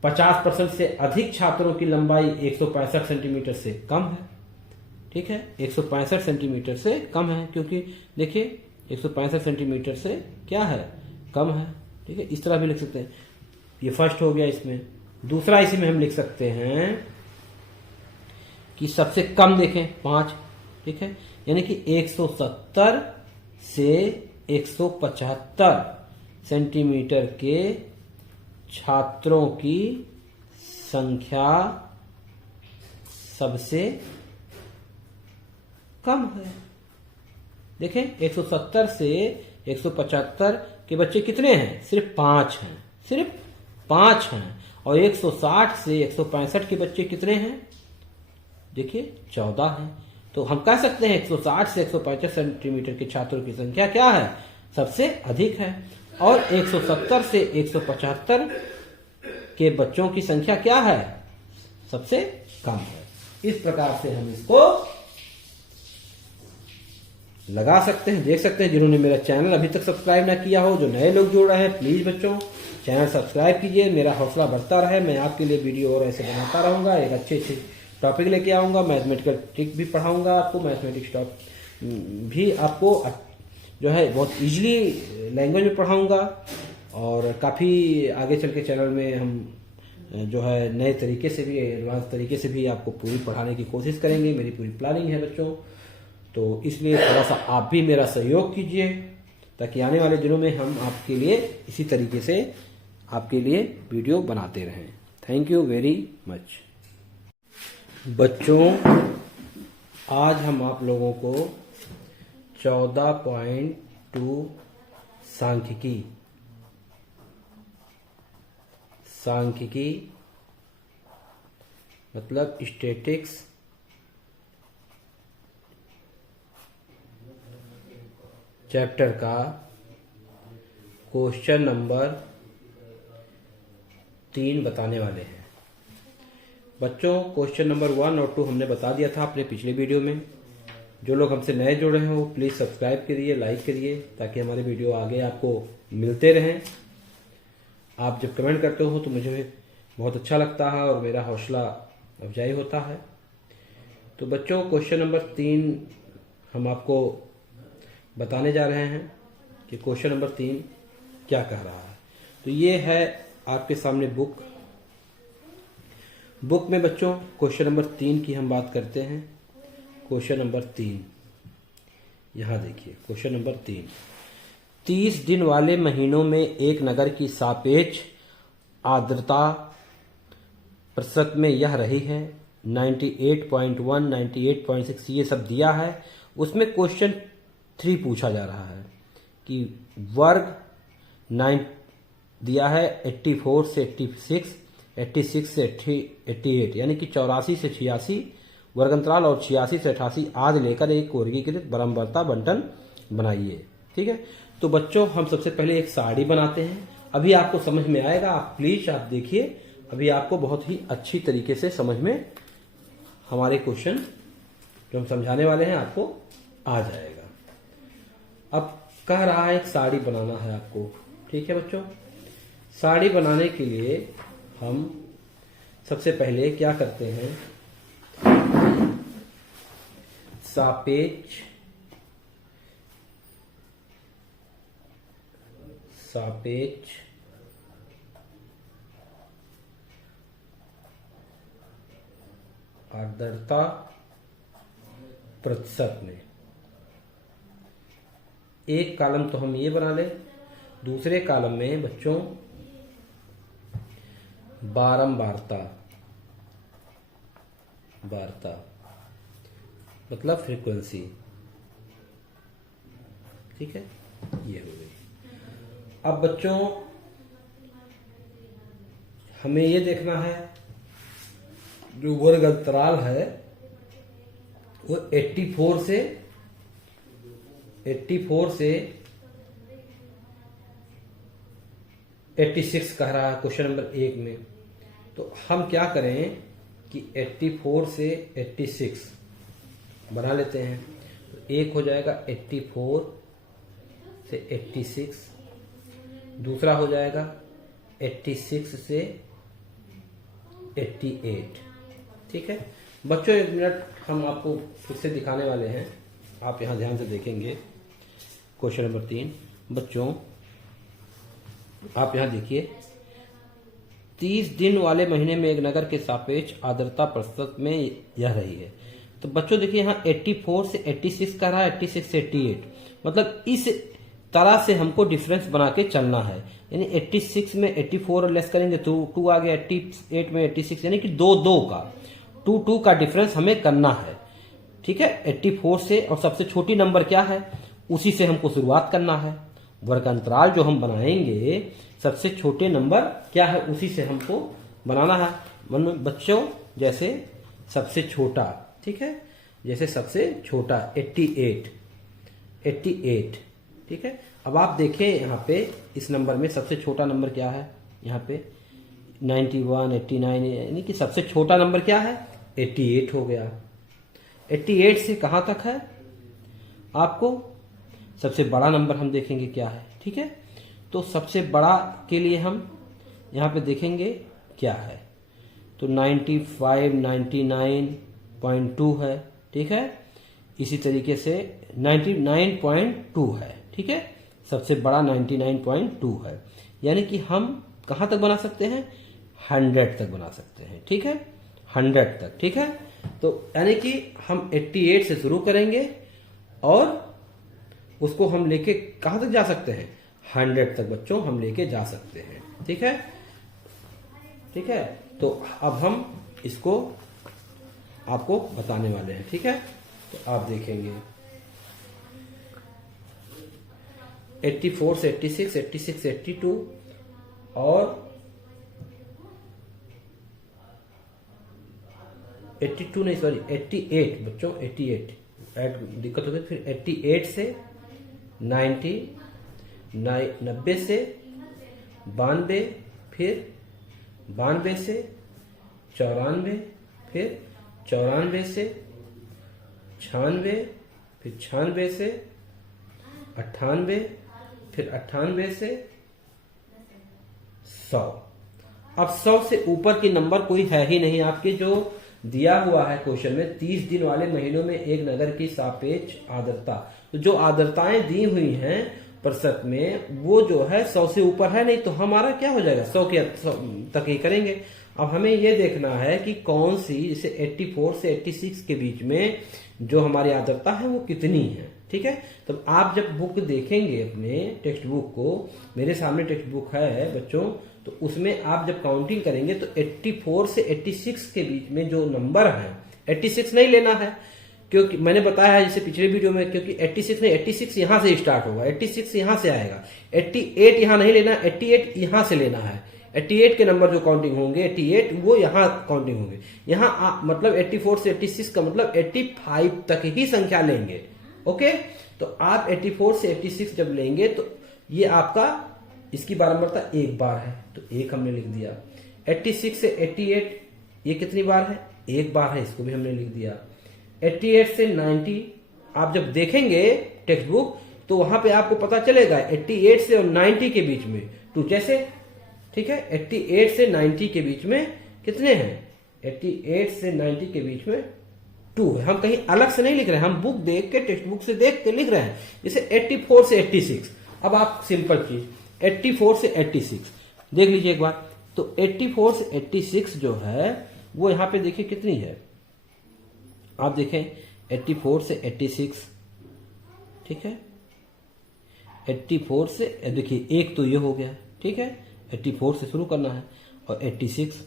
50% से अधिक छात्रों की लंबाई 165 सेंटीमीटर से कम है। ठीक है, 165 सेंटीमीटर से कम है, क्योंकि देखिए 165 सेंटीमीटर से क्या है, कम है। ठीक है, इस तरह भी लिख सकते हैं। ये फर्स्ट हो गया इसमें। दूसरा इसी में हम लिख सकते हैं कि सबसे कम देखें 5। ठीक है, यानी कि 170 से 175 सेंटीमीटर के छात्रों की संख्या सबसे कम है। देखें, 170 से 175 के बच्चे कितने हैं, सिर्फ 5 हैं, सिर्फ 5 हैं। और 160 से 165 के बच्चे कितने हैं, देखिए 14 हैं। तो हम कह सकते हैं 160 से 165 सेंटीमीटर के छात्रों की संख्या क्या है, सबसे अधिक है। और 170 से 175 के बच्चों की संख्या क्या है, सबसे कम है। इस प्रकार से हम इसको लगा सकते हैं, देख सकते हैं। जिन्होंने मेरा चैनल अभी तक सब्सक्राइब ना किया हो, जो नए लोग जुड़ रहे हैं, प्लीज बच्चों चैनल सब्सक्राइब कीजिए, मेरा हौसला बढ़ता रहे। मैं आपके लिए वीडियो और ऐसे बनाता रहूंगा, एक अच्छे अच्छे टॉपिक लेके आऊंगा, मैथमेटिकल ट्रिक भी पढ़ाऊंगा आपको, मैथमेटिक्स भी आपको जो है बहुत इजीली लैंग्वेज में पढ़ाऊंगा। और काफ़ी आगे चल के चैनल में हम जो है नए तरीके से भी, एडवांस तरीके से भी आपको पूरी पढ़ाने की कोशिश करेंगे, मेरी पूरी प्लानिंग है बच्चों। तो इसलिए थोड़ा सा आप भी मेरा सहयोग कीजिए, ताकि आने वाले दिनों में हम आपके लिए इसी तरीके से आपके लिए वीडियो बनाते रहें। Thank you very much. बच्चों, आज हम आप लोगों को 14.2 सांख्यिकी मतलब स्टैटिक्स चैप्टर का क्वेश्चन नंबर 3 बताने वाले हैं। बच्चों, क्वेश्चन नंबर 1 और 2 हमने बता दिया था अपने पिछले वीडियो में। जो लोग हमसे नए जुड़े हो प्लीज़ सब्सक्राइब करिए, लाइक करिए, ताकि हमारे वीडियो आगे आपको मिलते रहें। आप जब कमेंट करते हो तो मुझे बहुत अच्छा लगता है और मेरा हौसला अफजाई होता है। तो बच्चों, क्वेश्चन नंबर 3 हम आपको बताने जा रहे हैं कि क्वेश्चन नंबर 3 क्या कह रहा है। तो ये है आपके सामने बुक में बच्चों क्वेश्चन नंबर 3 की हम बात करते हैं। क्वेश्चन नंबर 3 यहाँ देखिए, क्वेश्चन नंबर 3। 30 दिन वाले महीनों में एक नगर की सापेक्ष आर्द्रता प्रतिशत में यह रही है 98.1, 98.6, ये सब दिया है। उसमें क्वेश्चन 3 पूछा जा रहा है कि वर्ग 9 दिया है 84 से 86, 86 से 88, यानी कि 84 से 86 वर्ग अंतराल और 86 से 88 आदि लेकर एक वर्गीकृत बराबरता बंटन बनाइए। ठीक है, तो बच्चों हम सबसे पहले एक सारणी बनाते हैं। अभी आपको समझ में आएगा, आप प्लीज आप देखिए, अभी आपको बहुत ही अच्छी तरीके से समझ में हमारे क्वेश्चन जो हम समझाने वाले हैं आपको आ जाएगा। अब कह रहा है एक सारणी बनाना है आपको। ठीक है बच्चों, सारणी बनाने के लिए हम सबसे पहले क्या करते हैं, सापेक्ष आर्द्रता प्रतिशत में एक कॉलम तो हम ये बना लें, दूसरे कॉलम में बच्चों बारंबारता मतलब फ्रीक्वेंसी। ठीक है, ये हो गई। अब बच्चों हमें ये देखना है जो वर्ग अंतराल है वो 84 से 86 कह रहा है क्वेश्चन नंबर 1 में। तो हम क्या करें कि 84 से 86 बना लेते हैं। तो एक हो जाएगा 84 से 86, दूसरा हो जाएगा 86 से 88। ठीक है बच्चों, 1 मिनट हम आपको फिर से दिखाने वाले हैं, आप यहाँ ध्यान से देखेंगे। क्वेश्चन नंबर 3 बच्चों, आप यहाँ देखिए, 30 दिन वाले महीने में एक नगर के सापेक्ष आर्द्रता प्रतिशत में यह रही है। तो बच्चों देखिए यहाँ 84 से 86 का रहा है, 86 से 88, मतलब इस तरह से हमको डिफरेंस बना के चलना है। यानी 86 में 84 लेस करेंगे तो 2 आ गया, 88 में 86, यानी कि 2 का 2 का डिफरेंस हमें करना है। ठीक है, 84 से, और सबसे छोटी नंबर क्या है उसी से हमको शुरुआत करना है। वर्ग अंतराल जो हम बनाएंगे, सबसे छोटे नंबर क्या है उसी से हमको बनाना है। बच्चों जैसे सबसे छोटा, ठीक है, जैसे सबसे छोटा 88, ठीक है। अब आप देखें यहाँ पे इस नंबर में सबसे छोटा नंबर क्या है, यहाँ पे 91, 89, यानी कि सबसे छोटा नंबर क्या है 88 हो गया। 88 से कहाँ तक है आपको, सबसे बड़ा नंबर हम देखेंगे क्या है। ठीक है, तो सबसे बड़ा के लिए हम यहाँ पे देखेंगे क्या है, तो 95, 99.2 है। ठीक है, इसी तरीके से 99.2 है। ठीक है, सबसे बड़ा 99.2 है, यानी कि हम कहाँ तक बना सकते हैं 100 तक बना सकते हैं। ठीक है, 100 तक। ठीक है, तो यानी कि हम 88 से शुरू करेंगे और उसको हम लेके कहाँ तक जा सकते हैं 100 तक बच्चों हम लेके जा सकते हैं। ठीक है, ठीक है, तो अब हम इसको आपको बताने वाले हैं। ठीक है, तो आप देखेंगे 84 से 86, 86 से 82 और 82 नहीं, सॉरी 88 बच्चों, 88 ऐड दिक्कत हो गई। फिर 88 से 90 से 92, फिर 92 से 94, फिर 94 से 96, फिर 96 से 98, फिर 98 से 100। अब 100 से ऊपर की नंबर कोई है ही नहीं आपके, जो दिया हुआ है क्वेश्चन में 30 दिन वाले महीनों में एक नगर की सापेक्ष आर्द्रता। तो जो आर्द्रताएं दी हुई हैं प्रतिशत में, वो जो है 100 से ऊपर है नहीं, तो हमारा क्या हो जाएगा 100 के तक ही करेंगे। अब हमें ये देखना है कि कौन सी, जैसे 84 से 86 के बीच में जो हमारी आर्द्रता है वो कितनी है। ठीक है, तो आप जब बुक देखेंगे अपने टेक्स्ट बुक को, मेरे सामने टेक्स्ट बुक है बच्चों, तो उसमें आप जब काउंटिंग करेंगे तो 84 से 86 के बीच में जो नंबर है, 86 नहीं लेना है, क्योंकि मैंने बताया है जैसे पिछले वीडियो में, क्योंकि 86 नहीं, 86 यहां से स्टार्ट होगा, 86 यहां से आएगा। 88 यहां नहीं लेना, 88 यहां से लेना है। 88 के नंबर जो काउंटिंग होंगे 88 वो यहां काउंटिंग होंगे। यहां मतलब 84 से 86 का मतलब 85 तक ही संख्या लेंगे। ओके, तो आप 84 से 86 जब लेंगे तो ये आपका, इसकी बारंबारता 1 बार है, तो 1 हमने लिख दिया। 86 से 88 ये कितनी बार है, 1 बार है, इसको भी हमने लिख दिया। 88 से 90 आप जब देखेंगे टेक्स्ट बुक तो वहां पे आपको पता चलेगा 88 से और 90 के बीच में 2 जैसे। ठीक है, 88 से 90 के बीच में कितने हैं, 88 से 90 के बीच में 2 है। हम कहीं अलग से नहीं लिख रहे हैं, हम बुक देख के, टेक्स्ट बुक से देख के लिख रहे हैं। जैसे 84 से 86, अब आप सिंपल चीज 84 से 86 देख लीजिए एक बार, तो 84 से 86 जो है वो यहां पे देखिए कितनी है, आप देखें 84 से 86। ठीक है, 84 से देखिए एक तो ये हो गया। ठीक है, 84 से शुरू करना है और 86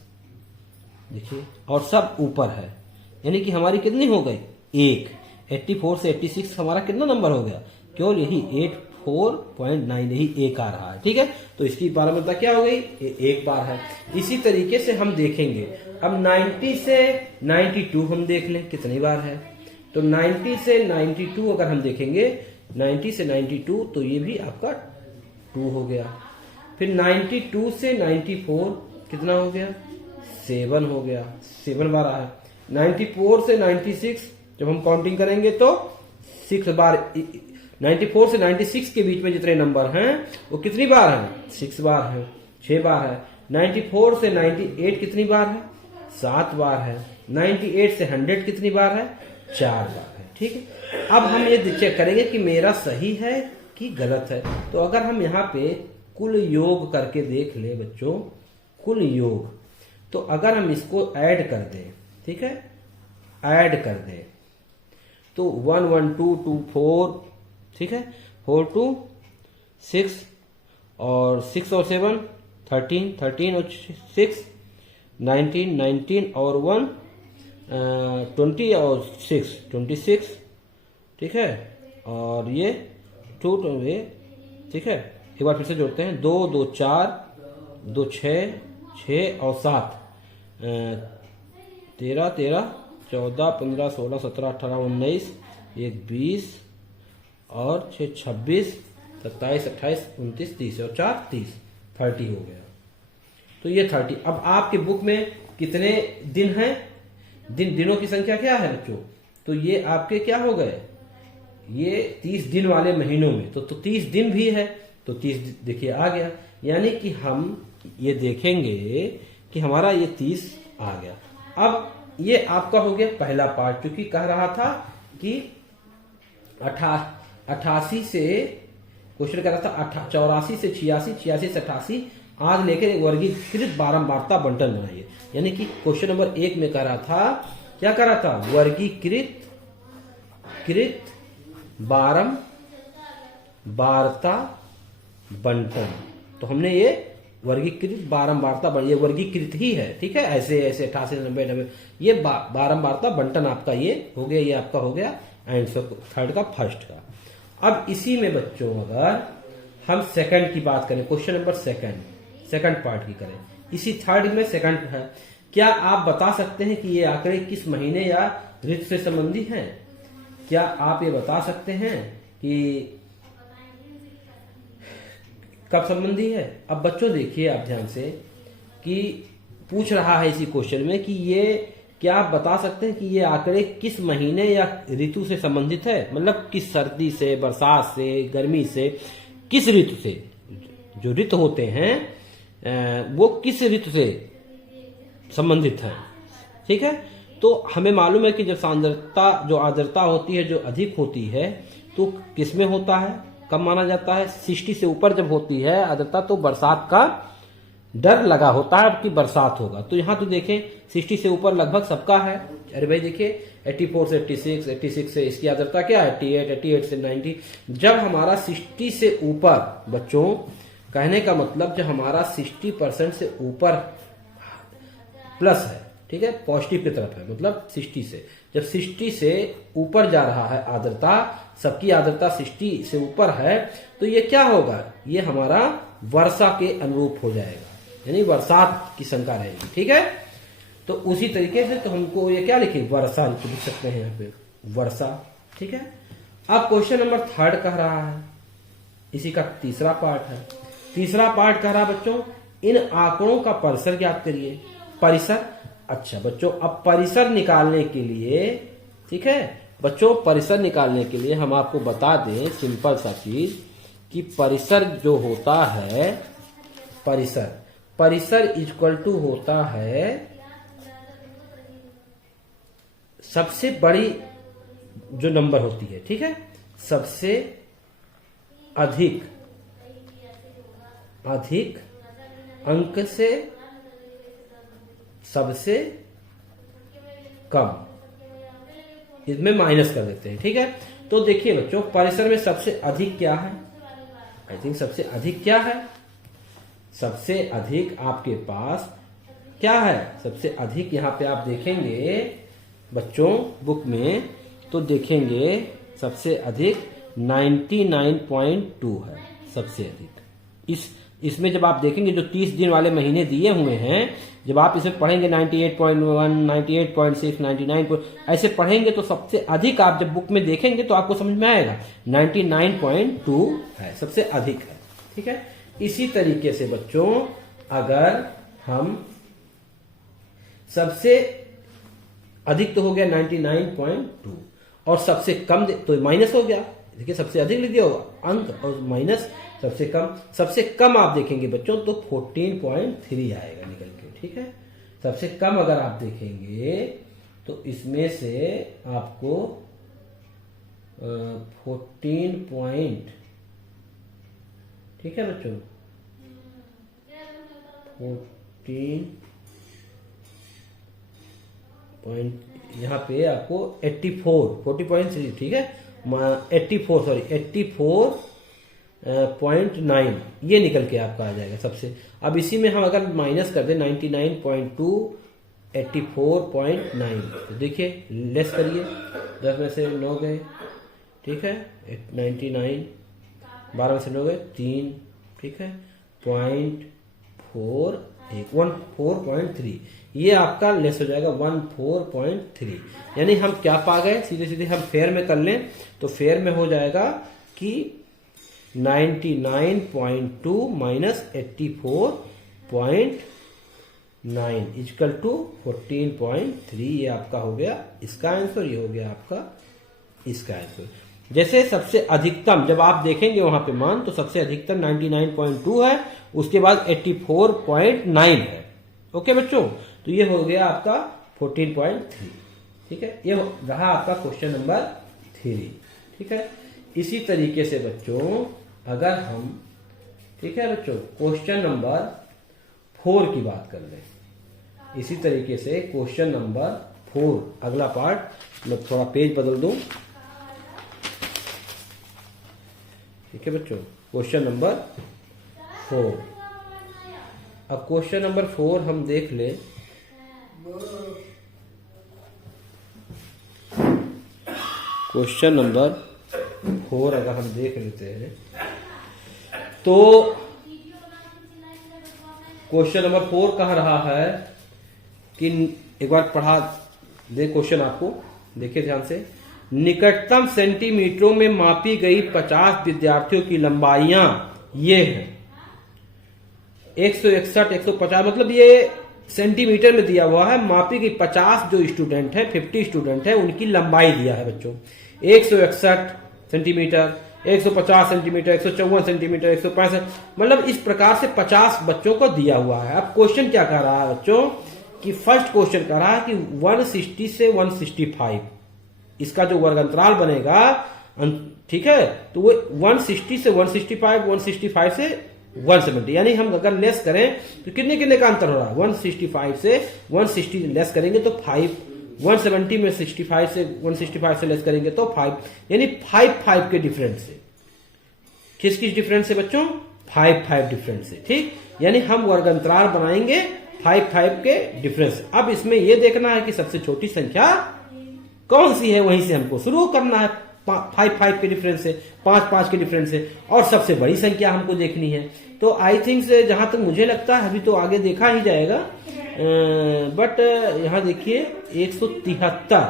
देखिए, और सब ऊपर है, यानी कि हमारी कितनी हो गई 1। 84 से 86 हमारा कितना नंबर हो गया, केवल यही 84.9 यही 1 आ रहा है। ठीक है, तो इसकी बारंबारता क्या हो गई, 1 बार है। इसी तरीके से हम देखेंगे, अब 90 से 92 हम देख लें कितनी बार है, तो 90 से 92 अगर हम देखेंगे, 90 से 92 तो ये भी आपका 2 हो गया। फिर 92 से 94 कितना हो गया, 7 हो गया, 7 बार आया। 94 से 96 जब हम काउंटिंग करेंगे तो 6 बार, 94 से 96 के बीच में जितने नंबर हैं वो कितनी बार हैं? 6 बार है, 6 बार है। 94 से 98 कितनी बार है? 7 बार है। 98 से 100 कितनी बार है? 4 बार है। ठीक है, अब हम ये चेक करेंगे कि मेरा सही है कि गलत है। तो अगर हम यहाँ पे कुल योग करके देख ले बच्चों, कुल योग, तो अगर हम इसको ऐड कर दें, ठीक है, ऐड कर दें तो 1 1 2 2 4, ठीक है, 4 2 6 और 6 और 7 13, 13 और 6 19, 19 और 1 20 और 6 26, ठीक है, और ये 2 ये, ठीक है। एक बार फिर से जोड़ते हैं, 2 2 4 2 6 6 और 7 13 13 14 15 16 17 18 19 1 20 और 6 26 27 28 29 30 और 4 30, 30 हो गया। तो ये 30। अब आपके बुक में कितने दिन हैं? दिनों की संख्या क्या है बच्चों? तो ये आपके क्या हो गए? ये 30 दिन वाले महीनों में तो 30 दिन भी है, तो 30 देखिए आ गया। यानी कि हम ये देखेंगे कि हमारा ये 30 आ गया। अब ये आपका हो गया पहला पार्ट, क्योंकि कह रहा था कि 88 से क्वेश्चन कह रहा था 84 से 86, 86 से 88 आज लेकर वर्गीकृत बारंबारता बंटन बनाइए। यानी कि क्वेश्चन नंबर 1 में कह रहा था, क्या कह रहा था? वर्गीकृत बारंबारता बंटन। तो हमने ये वर्गीकृत बारंबारता, ये वर्गीकृत ही है, ठीक है, ऐसे ऐसे 88 90 90, ये बारंबारता बंटन आपका ये हो गया, ये आपका हो गया आंसर थर्ड का, फर्स्ट का। अब इसी में बच्चों अगर हम सेकंड की बात करें, क्वेश्चन नंबर सेकंड पार्ट की करें, इसी थर्ड में सेकंड है, क्या आप बता सकते हैं कि ये आंकड़े किस महीने या ऋतु से संबंधित हैं? क्या आप ये बता सकते हैं कि कब संबंधी है? अब बच्चों देखिए आप ध्यान से कि पूछ रहा है इसी क्वेश्चन में कि ये क्या आप बता सकते हैं कि ये आंकड़े किस महीने या ऋतु से संबंधित है? मतलब किस सर्दी से, बरसात से, गर्मी से, किस ऋतु से? जो ऋतु होते हैं वो किस ऋतु से संबंधित है, ठीक है। तो हमें मालूम है कि जब सांद्रता, जो आर्द्रता होती है, जो अधिक होती है, तो किसमें होता है, कब माना जाता है? 60 से ऊपर जब होती है आर्द्रता तो बरसात का डर लगा होता है कि बरसात होगा। तो यहां तो देखें 60 से ऊपर लगभग सबका है। अरे भाई देखिए 84 से 86, 86 से इसकी आर्द्रता क्या है 88, 88 से 90। जब हमारा 60 से ऊपर, बच्चों कहने का मतलब जब हमारा 60% से ऊपर प्लस है, ठीक है, पॉजिटिव की तरफ है, मतलब 60 से, जब 60 से ऊपर जा रहा है आर्द्रता, सबकी आर्द्रता 60 से ऊपर है, तो ये क्या होगा? ये हमारा वर्षा के अनुरूप हो जाएगा, यानी बरसात की शंका रहेगी, ठीक है। तो उसी तरीके से तो हमको ये क्या लिखे, वर्षा लिख सकते हैं यहाँ पे, वर्षा, ठीक है। अब क्वेश्चन नंबर 3 कह रहा है, इसी का तीसरा पार्ट है। तीसरा पार्ट कह रहा है बच्चों, इन आंकड़ों का परिसर ज्ञात करिए। परिसर, अच्छा बच्चों, अब परिसर निकालने के लिए, ठीक है बच्चों, परिसर निकालने के लिए हम आपको बता दें सिंपल सा चीज कि परिसर जो होता है, परिसर इक्वल टू होता है सबसे बड़ी जो नंबर होती है, ठीक है, सबसे अधिक अंक से सबसे कम, इसमें माइनस कर देते हैं, ठीक है। तो देखिए बच्चों, परिसर में सबसे अधिक क्या है? आई थिंक सबसे अधिक क्या है? सबसे अधिक आपके पास क्या है? सबसे अधिक यहाँ पे आप देखेंगे बच्चों बुक में, तो देखेंगे सबसे अधिक 99.2 है सबसे अधिक। इसमें जब आप देखेंगे जो 30 दिन वाले महीने दिए हुए हैं, जब आप इसे पढ़ेंगे 98.1, 98.6, 99 ऐसे पढ़ेंगे तो सबसे अधिक आप जब बुक में देखेंगे तो आपको समझ में आएगा 99.2 है, सबसे अधिक है, ठीक है। इसी तरीके से बच्चों, अगर हम सबसे अधिक तो हो गया 99.2 और सबसे कम तो माइनस हो गया। देखिए सबसे अधिक लिख दिया होगा अंक और माइनस सबसे कम आप देखेंगे बच्चों तो 14.3 आएगा निकल के। ठीक है, सबसे कम अगर आप देखेंगे तो इसमें से आपको 14 ठीक है बच्चों 14 यहाँ पे आपको 40.3 ठीक है 84.9 ये निकल के आपका आ जाएगा सबसे। अब इसी में हम अगर माइनस कर दें 99.2 84.9 तो देखिए लेस करिए 10 में से 9 गए। ठीक है 99 12 में से 9 गए 3 ठीक है 14.3 ये आपका लेस हो जाएगा 14.3। यानी हम क्या पा गए सीधे सीधे हम फेयर में कर लें तो फेयर में हो जाएगा कि 99.2 माइनस 84.9 इक्वल टू 14.3 ये आपका हो गया इसका आंसर। ये हो गया आपका इसका आंसर। जैसे सबसे अधिकतम जब आप देखेंगे वहां पे मान तो सबसे अधिकतम 99.2 है उसके बाद 84.9 है। ओके बच्चों तो ये हो गया आपका 14.3। ठीक है ये रहा आपका क्वेश्चन नंबर 3। ठीक है इसी तरीके से बच्चों अगर हम ठीक है बच्चों क्वेश्चन नंबर 4 की बात कर लें इसी तरीके से क्वेश्चन नंबर 4 अगला पार्ट मैं थोड़ा पेज बदल दूं। ठीक है बच्चों क्वेश्चन नंबर 4। अब क्वेश्चन नंबर 4 हम देख ले क्वेश्चन नंबर 4 अगर हम देख लेते हैं तो क्वेश्चन नंबर 4 कह रहा है कि एक बार पढ़ा दे क्वेश्चन आपको देखिए ध्यान से। निकटतम सेंटीमीटरों में मापी गई 50 विद्यार्थियों की लंबाइयां ये हैं 161 150 मतलब ये सेंटीमीटर में दिया हुआ है। मापी गई 50 जो स्टूडेंट है 50 स्टूडेंट है उनकी लंबाई दिया है बच्चों 161 सेंटीमीटर 150 सेंटीमीटर 154 सेंटीमीटर 165 मतलब इस प्रकार से 50 बच्चों को दिया हुआ है। अब क्वेश्चन क्या कह रहा है बच्चों कि फर्स्ट क्वेश्चन कह रहा है कि 160 से 165 इसका जो वर्गंतराल बनेगा ठीक है तो वो 160 से 165 165 से 170 यानी हम अगर लेस करें तो कितने कितने का अंतर हो रहा है 165 से 160 लेस करेंगे तो 5 170 में 65 से 165 से लेस करेंगे तो 5 यानी 5 के डिफरेंस से किस डिफरेंस से बच्चों 5 डिफरेंस से। ठीक यानी हम वर्गंतराल बनाएंगे 5 के डिफरेंस। अब इसमें यह देखना है कि सबसे छोटी संख्या कौन सी है वहीं से हमको शुरू करना है 5 के डिफरेंस से 5 के डिफरेंस से और सबसे बड़ी संख्या हमको देखनी है। तो आई थिंक जहां तक मुझे लगता है अभी तो आगे देखा ही जाएगा बट यहां देखिए 173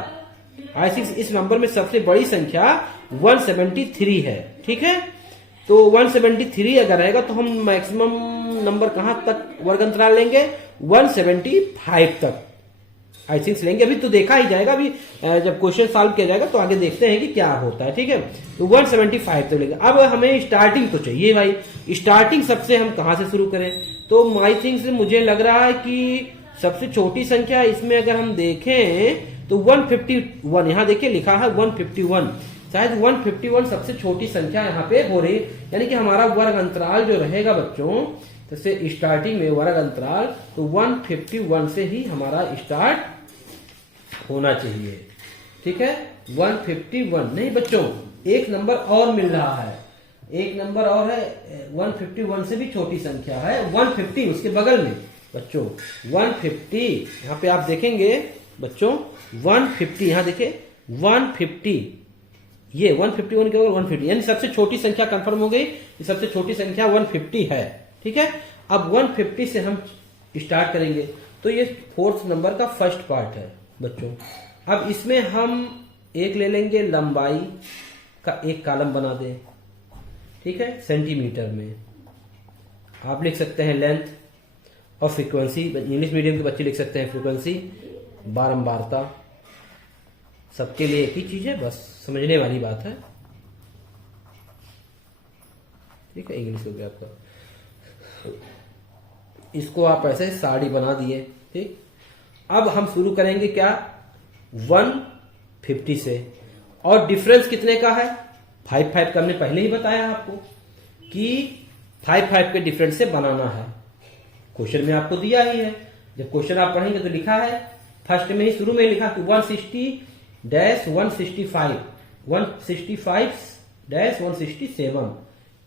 आई थिंक इस नंबर में सबसे बड़ी संख्या 173 है। ठीक है तो 173 अगर रहेगा तो हम मैक्सिमम नंबर कहां तक वर्गंतराल लेंगे 175 तक आई थिंक लेंगे। अभी तो देखा ही जाएगा अभी जब क्वेश्चन सॉल्व किया जाएगा तो आगे देखते हैं कि क्या होता है। ठीक है तो 175 तक लेंगे। अब हमें स्टार्टिंग तो चाहिए भाई स्टार्टिंग सबसे हम कहां से शुरू करें तो आई थिंक मुझे लग रहा है कि सबसे छोटी संख्या इसमें अगर हम देखें तो 151 यहां देखिए लिखा है 151 शायद 151 सबसे छोटी संख्या यहाँ पे हो रही यानी कि हमारा वर्ग अंतराल जो रहेगा बच्चों जैसे स्टार्टिंग में वर्ग अंतराल तो 151 से ही हमारा स्टार्ट होना चाहिए। ठीक है 151 नहीं बच्चों एक नंबर और मिल रहा है एक नंबर और है 151 से भी छोटी संख्या है 150 उसके बगल में बच्चों 150 यहाँ पे आप देखेंगे बच्चों 150 यहाँ देखिए 150 ये 151 के ऊपर 150 यानी सबसे छोटी संख्या कंफर्म हो गई सबसे छोटी संख्या 150 है। ठीक है अब 150 से हम स्टार्ट करेंगे तो ये 4th नंबर का फर्स्ट पार्ट है बच्चों। अब इसमें हम एक ले लेंगे लंबाई का एक कॉलम बना दें। ठीक है सेंटीमीटर में आप लिख सकते हैं लेंथ और फ्रीक्वेंसी इंग्लिश मीडियम के बच्चे लिख सकते हैं फ्रीक्वेंसी, बारंबारता, सबके लिए एक ही चीज है, बस समझने वाली बात है। ठीक है, इंग्लिश हो गया आपका। इसको आप ऐसे साड़ी बना दिए। ठीक, अब हम शुरू करेंगे क्या 150 से, और डिफरेंस कितने का है 5 का हमने पहले ही बताया आपको कि 5 के डिफरेंस से बनाना है। क्वेश्चन में आपको दिया ही है, जब क्वेश्चन आप पढ़ेंगे तो लिखा है फर्स्ट में ही शुरू में लिखा कि 160-165-165-167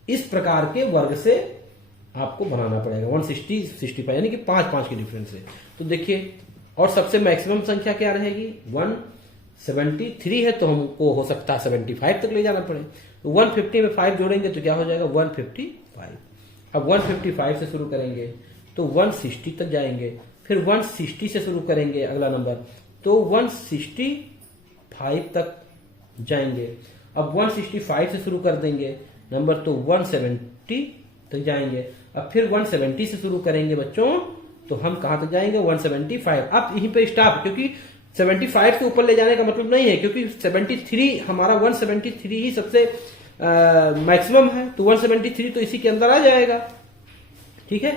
इस प्रकार के वर्ग से आपको बनाना पड़ेगा। 160-65 यानी कि 5 के डिफरेंस से। तो देखिए, और सबसे मैक्सिमम संख्या क्या रहेगी 173 है, तो हमको हो सकता है 75 तक ले जाना पड़े। तो 150 में 5 जोड़ेंगे तो क्या हो जाएगा 155। अब 155 से शुरू करेंगे तो 160 तक जाएंगे, फिर 160 से शुरू करेंगे अगला नंबर तो 165 तक जाएंगे। अब 165 से शुरू कर देंगे नंबर तो 170 तक जाएंगे। अब फिर 170 से शुरू करेंगे बच्चों तो हम कहां तक जाएंगे 175। अब यहीं पे स्टॉप, क्योंकि 75 से ऊपर ले जाने का मतलब नहीं है, क्योंकि 73 हमारा 173 ही सबसे मैक्सिमम है, तो 173 तो इसी के अंदर आ जाएगा। ठीक है,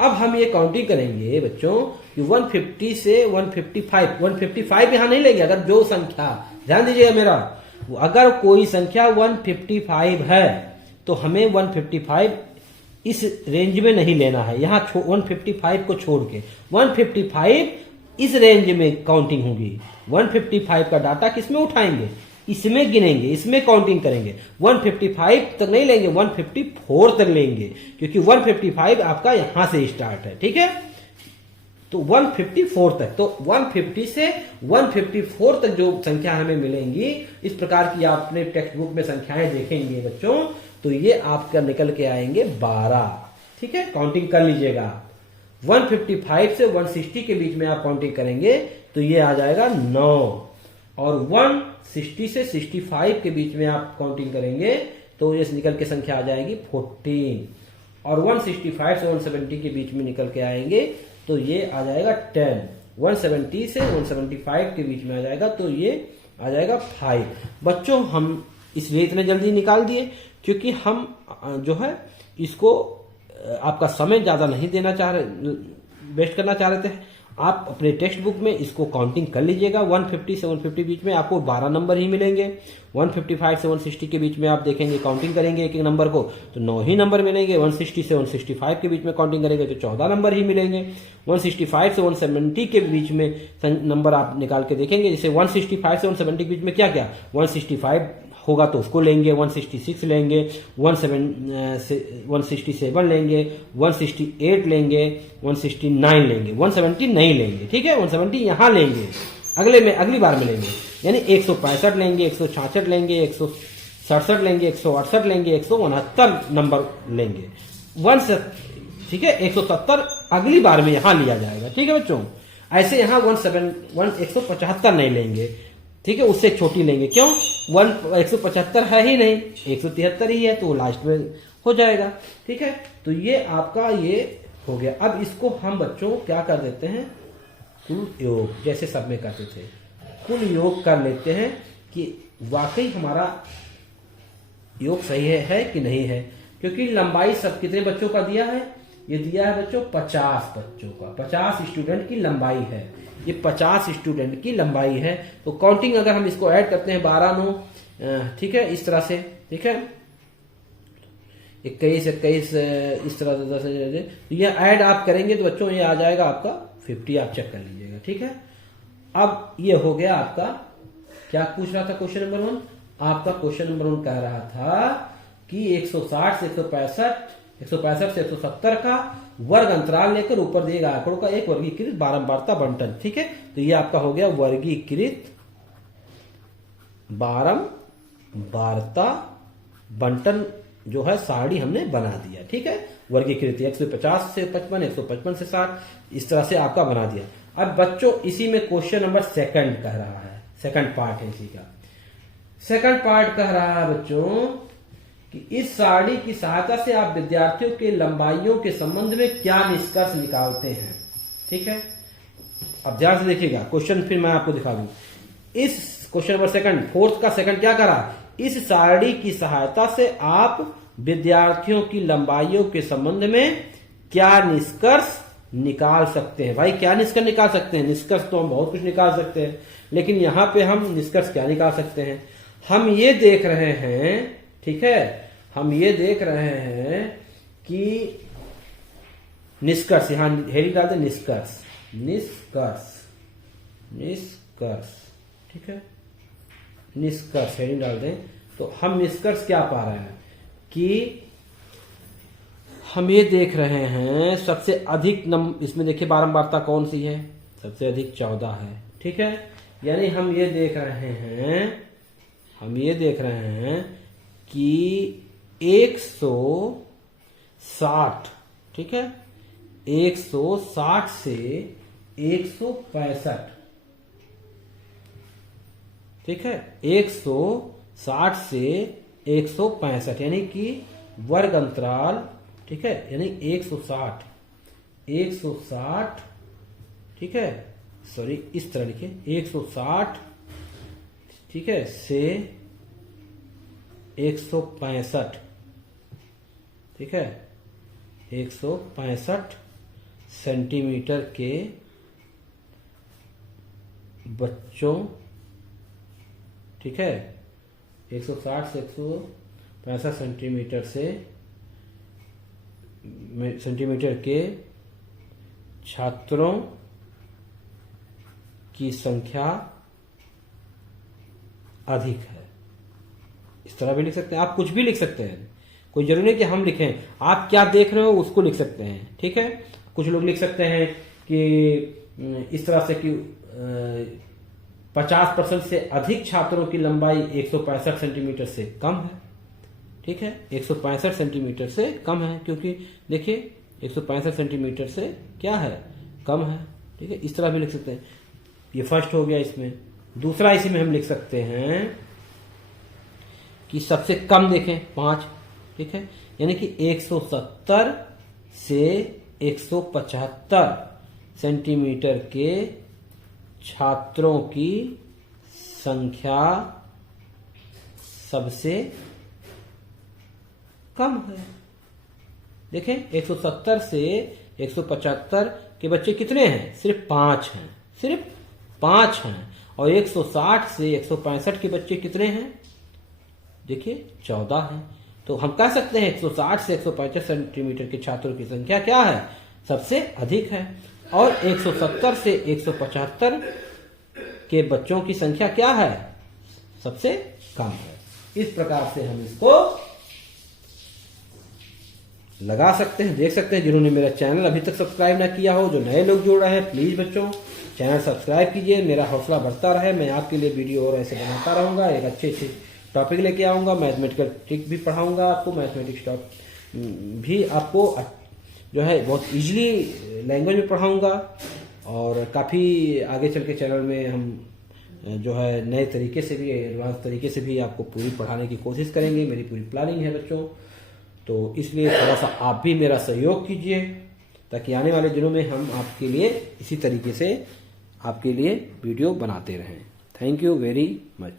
अब हम ये काउंटिंग करेंगे बच्चों कि 150 से 155 यहां नहीं लेंगे। अगर जो संख्या, ध्यान दीजिएगा मेरा, अगर कोई संख्या 155 है तो हमें 155 इस रेंज में नहीं लेना है, यहां 155 को छोड़ के 155 इस रेंज में काउंटिंग होगी। 155 का डाटा किसमें उठाएंगे, इसमें गिनेंगे, इसमें काउंटिंग करेंगे। 155 तक नहीं लेंगे, 154 तक लेंगे, क्योंकि 155 आपका यहां से स्टार्ट है। ठीक है, तो 154 तक, तो 150 से 154 तक जो संख्या हमें मिलेंगी, इस प्रकार की आपने टेक्स्ट बुक में संख्याएं देखेंगे बच्चों, तो ये आपका निकल के आएंगे 12। ठीक है, काउंटिंग कर लीजिएगा। 155 से 160 के बीच में आप काउंटिंग करेंगे तो ये आ जाएगा 9, और 160 से 65 के बीच में आप काउंटिंग करेंगे तो ये निकल के संख्या आ जाएगी 14, और 165 से 170 के बीच में निकल के आएंगे तो ये आ जाएगा 10। 170 से 175 के बीच में आ जाएगा तो ये आ जाएगा 5। बच्चों हम इसलिए इतने जल्दी निकाल दिए क्योंकि हम जो है इसको आपका समय ज्यादा नहीं देना चाह रहे, वेस्ट करना चाह रहे थे। आप अपने टेक्स्ट बुक में इसको काउंटिंग कर लीजिएगा। 150 से 150 बीच में आपको 12 नंबर ही मिलेंगे। 155 से 160 के बीच में आप देखेंगे, काउंटिंग करेंगे एक एक नंबर को तो 9 ही नंबर मिलेंगे। 160 से 165 के बीच में काउंटिंग करेंगे तो 14 नंबर ही मिलेंगे। 165 से 170 के बीच में नंबर आप निकाल के देखेंगे, जैसे 165 से 170 के बीच में क्या क्या 165 होगा तो उसको लेंगे, 166 लेंगे, 167 लेंगे, 168 लेंगे, 169 लेंगे, 170 नहीं लेंगे। ठीक है, 170 यहां लेंगे, अगली बार में लेंगे, यानी 165 लेंगे, 166 लेंगे, 167 लेंगे, 168 लेंगे, 169 नंबर लेंगे। ठीक है, 170 अगली बार में यहां लिया जाएगा। ठीक है बच्चों, ऐसे यहां 175 नहीं लेंगे। ठीक है, उससे छोटी लेंगे, क्यों 175 है ही नहीं, 173 ही है तो लास्ट में हो जाएगा। ठीक है, तो ये आपका ये हो गया। अब इसको हम बच्चों क्या कर देते हैं, कुल योग, जैसे सब में करते थे, कुल योग कर लेते हैं कि वाकई हमारा योग सही है कि नहीं है। क्योंकि लंबाई सब कितने बच्चों का दिया है, ये दिया है बच्चों 50 बच्चों का, 50 स्टूडेंट की लंबाई है, ये 50 स्टूडेंट की लंबाई है। तो काउंटिंग अगर हम इसको ऐड करते हैं 12 9, ठीक है, इस तरह से, ठीक है, 21 इस तरह से, तो ये ऐड आप करेंगे तो बच्चों ये आ जाएगा आपका 50, आप चेक कर लीजिएगा। ठीक है, अब ये हो गया आपका, क्या पूछ रहा था क्वेश्चन नंबर 1, आपका क्वेश्चन नंबर 1 कह रहा था कि 160 से 165 से 170 का वर्ग अंतराल लेकर ऊपर दिए गए आंकड़ों का एक वर्गीकृत बारंबारता बंटन। ठीक है, तो ये आपका हो गया वर्गीकृत बारंबारता बंटन जो है सारणी हमने बना दिया। ठीक है, वर्गीकृत 150 से 55, 155 से 60, इस तरह से आपका बना दिया। अब बच्चों इसी में क्वेश्चन नंबर 2 कह रहा है, सेकंड पार्ट है इसी का। सेकंड पार्ट कह रहा है बच्चों कि इस सारणी की सहायता से आप विद्यार्थियों के लंबाइयों के संबंध में क्या निष्कर्ष निकालते हैं। ठीक है, अब ध्यान से देखिएगा क्वेश्चन, फिर मैं आपको दिखा दूं। इस क्वेश्चन नंबर सेकंड, फोर्थ का सेकंड क्या करा, इस सारणी की सहायता से आप विद्यार्थियों की लंबाइयों के संबंध में क्या निष्कर्ष निकाल सकते हैं। भाई क्या निष्कर्ष निकाल सकते हैं, निष्कर्ष तो हम बहुत कुछ निकाल सकते हैं, लेकिन यहां पे हम निष्कर्ष क्या निकाल सकते हैं, हम ये देख रहे हैं, ठीक है, हम ये देख रहे हैं कि निष्कर्ष, यहां हेडिंग डाल दें निष्कर्ष, निष्कर्ष, निष्कर्ष, ठीक है, निष्कर्ष हेडिंग डाल दें। तो हम निष्कर्ष क्या पा रहे हैं कि हम ये देख रहे हैं सबसे अधिक इसमें देखिए बारंबारता कौन सी है, सबसे अधिक 14 है। ठीक है, यानी हम ये देख रहे हैं, हम ये देख रहे हैं कि 160, ठीक है, 160 से 165, ठीक है, 160 से 165 यानी कि वर्ग अंतराल, ठीक है, यानी 160, 160, ठीक है, सॉरी इस तरह लिखिए 160, ठीक है, से 165, ठीक है, 165 सेंटीमीटर के बच्चों, ठीक है, 160 से 165 सेंटीमीटर के छात्रों की संख्या अधिक है। इस तरह भी लिख सकते हैं, आप कुछ भी लिख सकते हैं, कोई जरूरी नहीं कि हम लिखें, आप क्या देख रहे हो उसको लिख सकते हैं। ठीक है, कुछ लोग लिख सकते हैं कि इस तरह से कि 50% से अधिक छात्रों की लंबाई 165 सेंटीमीटर से कम है। ठीक है, 165 सेंटीमीटर से कम है, क्योंकि देखिए 165 सेंटीमीटर से क्या है, कम है। ठीक है, इस तरह भी लिख सकते हैं। ये फर्स्ट हो गया इसमें। दूसरा इसी में हम लिख सकते हैं कि सबसे कम देखें 5, ठीक है, यानी कि 170 से 175 सेंटीमीटर के छात्रों की संख्या सबसे कम है। देखें 170 से 175 के बच्चे कितने हैं, सिर्फ 5 हैं, सिर्फ 5 हैं। और 160 से 165 के बच्चे कितने हैं, देखिए 14 हैं। तो हम कह सकते हैं 160 से 165 सेंटीमीटर के छात्रों की संख्या क्या है, सबसे अधिक है। और 170 से 175 के बच्चों की संख्या क्या है, सबसे कम है। इस प्रकार से हम इसको लगा सकते हैं, देख सकते हैं। जिन्होंने मेरा चैनल अभी तक सब्सक्राइब ना किया हो, जो नए लोग जुड़ रहे हैं, प्लीज बच्चों चैनल सब्सक्राइब कीजिए, मेरा हौसला बढ़ता रहे। मैं आपके लिए वीडियो और ऐसे बनाता रहूंगा, एक अच्छे अच्छे टॉपिक लेके आऊंगा, मैथमेटिकल ट्रिक भी पढ़ाऊंगा आपको, मैथमेटिक्स भी आपको जो है बहुत इजीली लैंग्वेज में पढ़ाऊंगा। और काफ़ी आगे चल के चैनल में हम जो है नए तरीके से भी, एडवांस तरीके से भी आपको पूरी पढ़ाने की कोशिश करेंगे, मेरी पूरी प्लानिंग है बच्चों। तो इसलिए थोड़ा सा आप भी मेरा सहयोग कीजिए, ताकि आने वाले दिनों में हम आपके लिए इसी तरीके से आपके लिए वीडियो बनाते रहें। Thank you very much.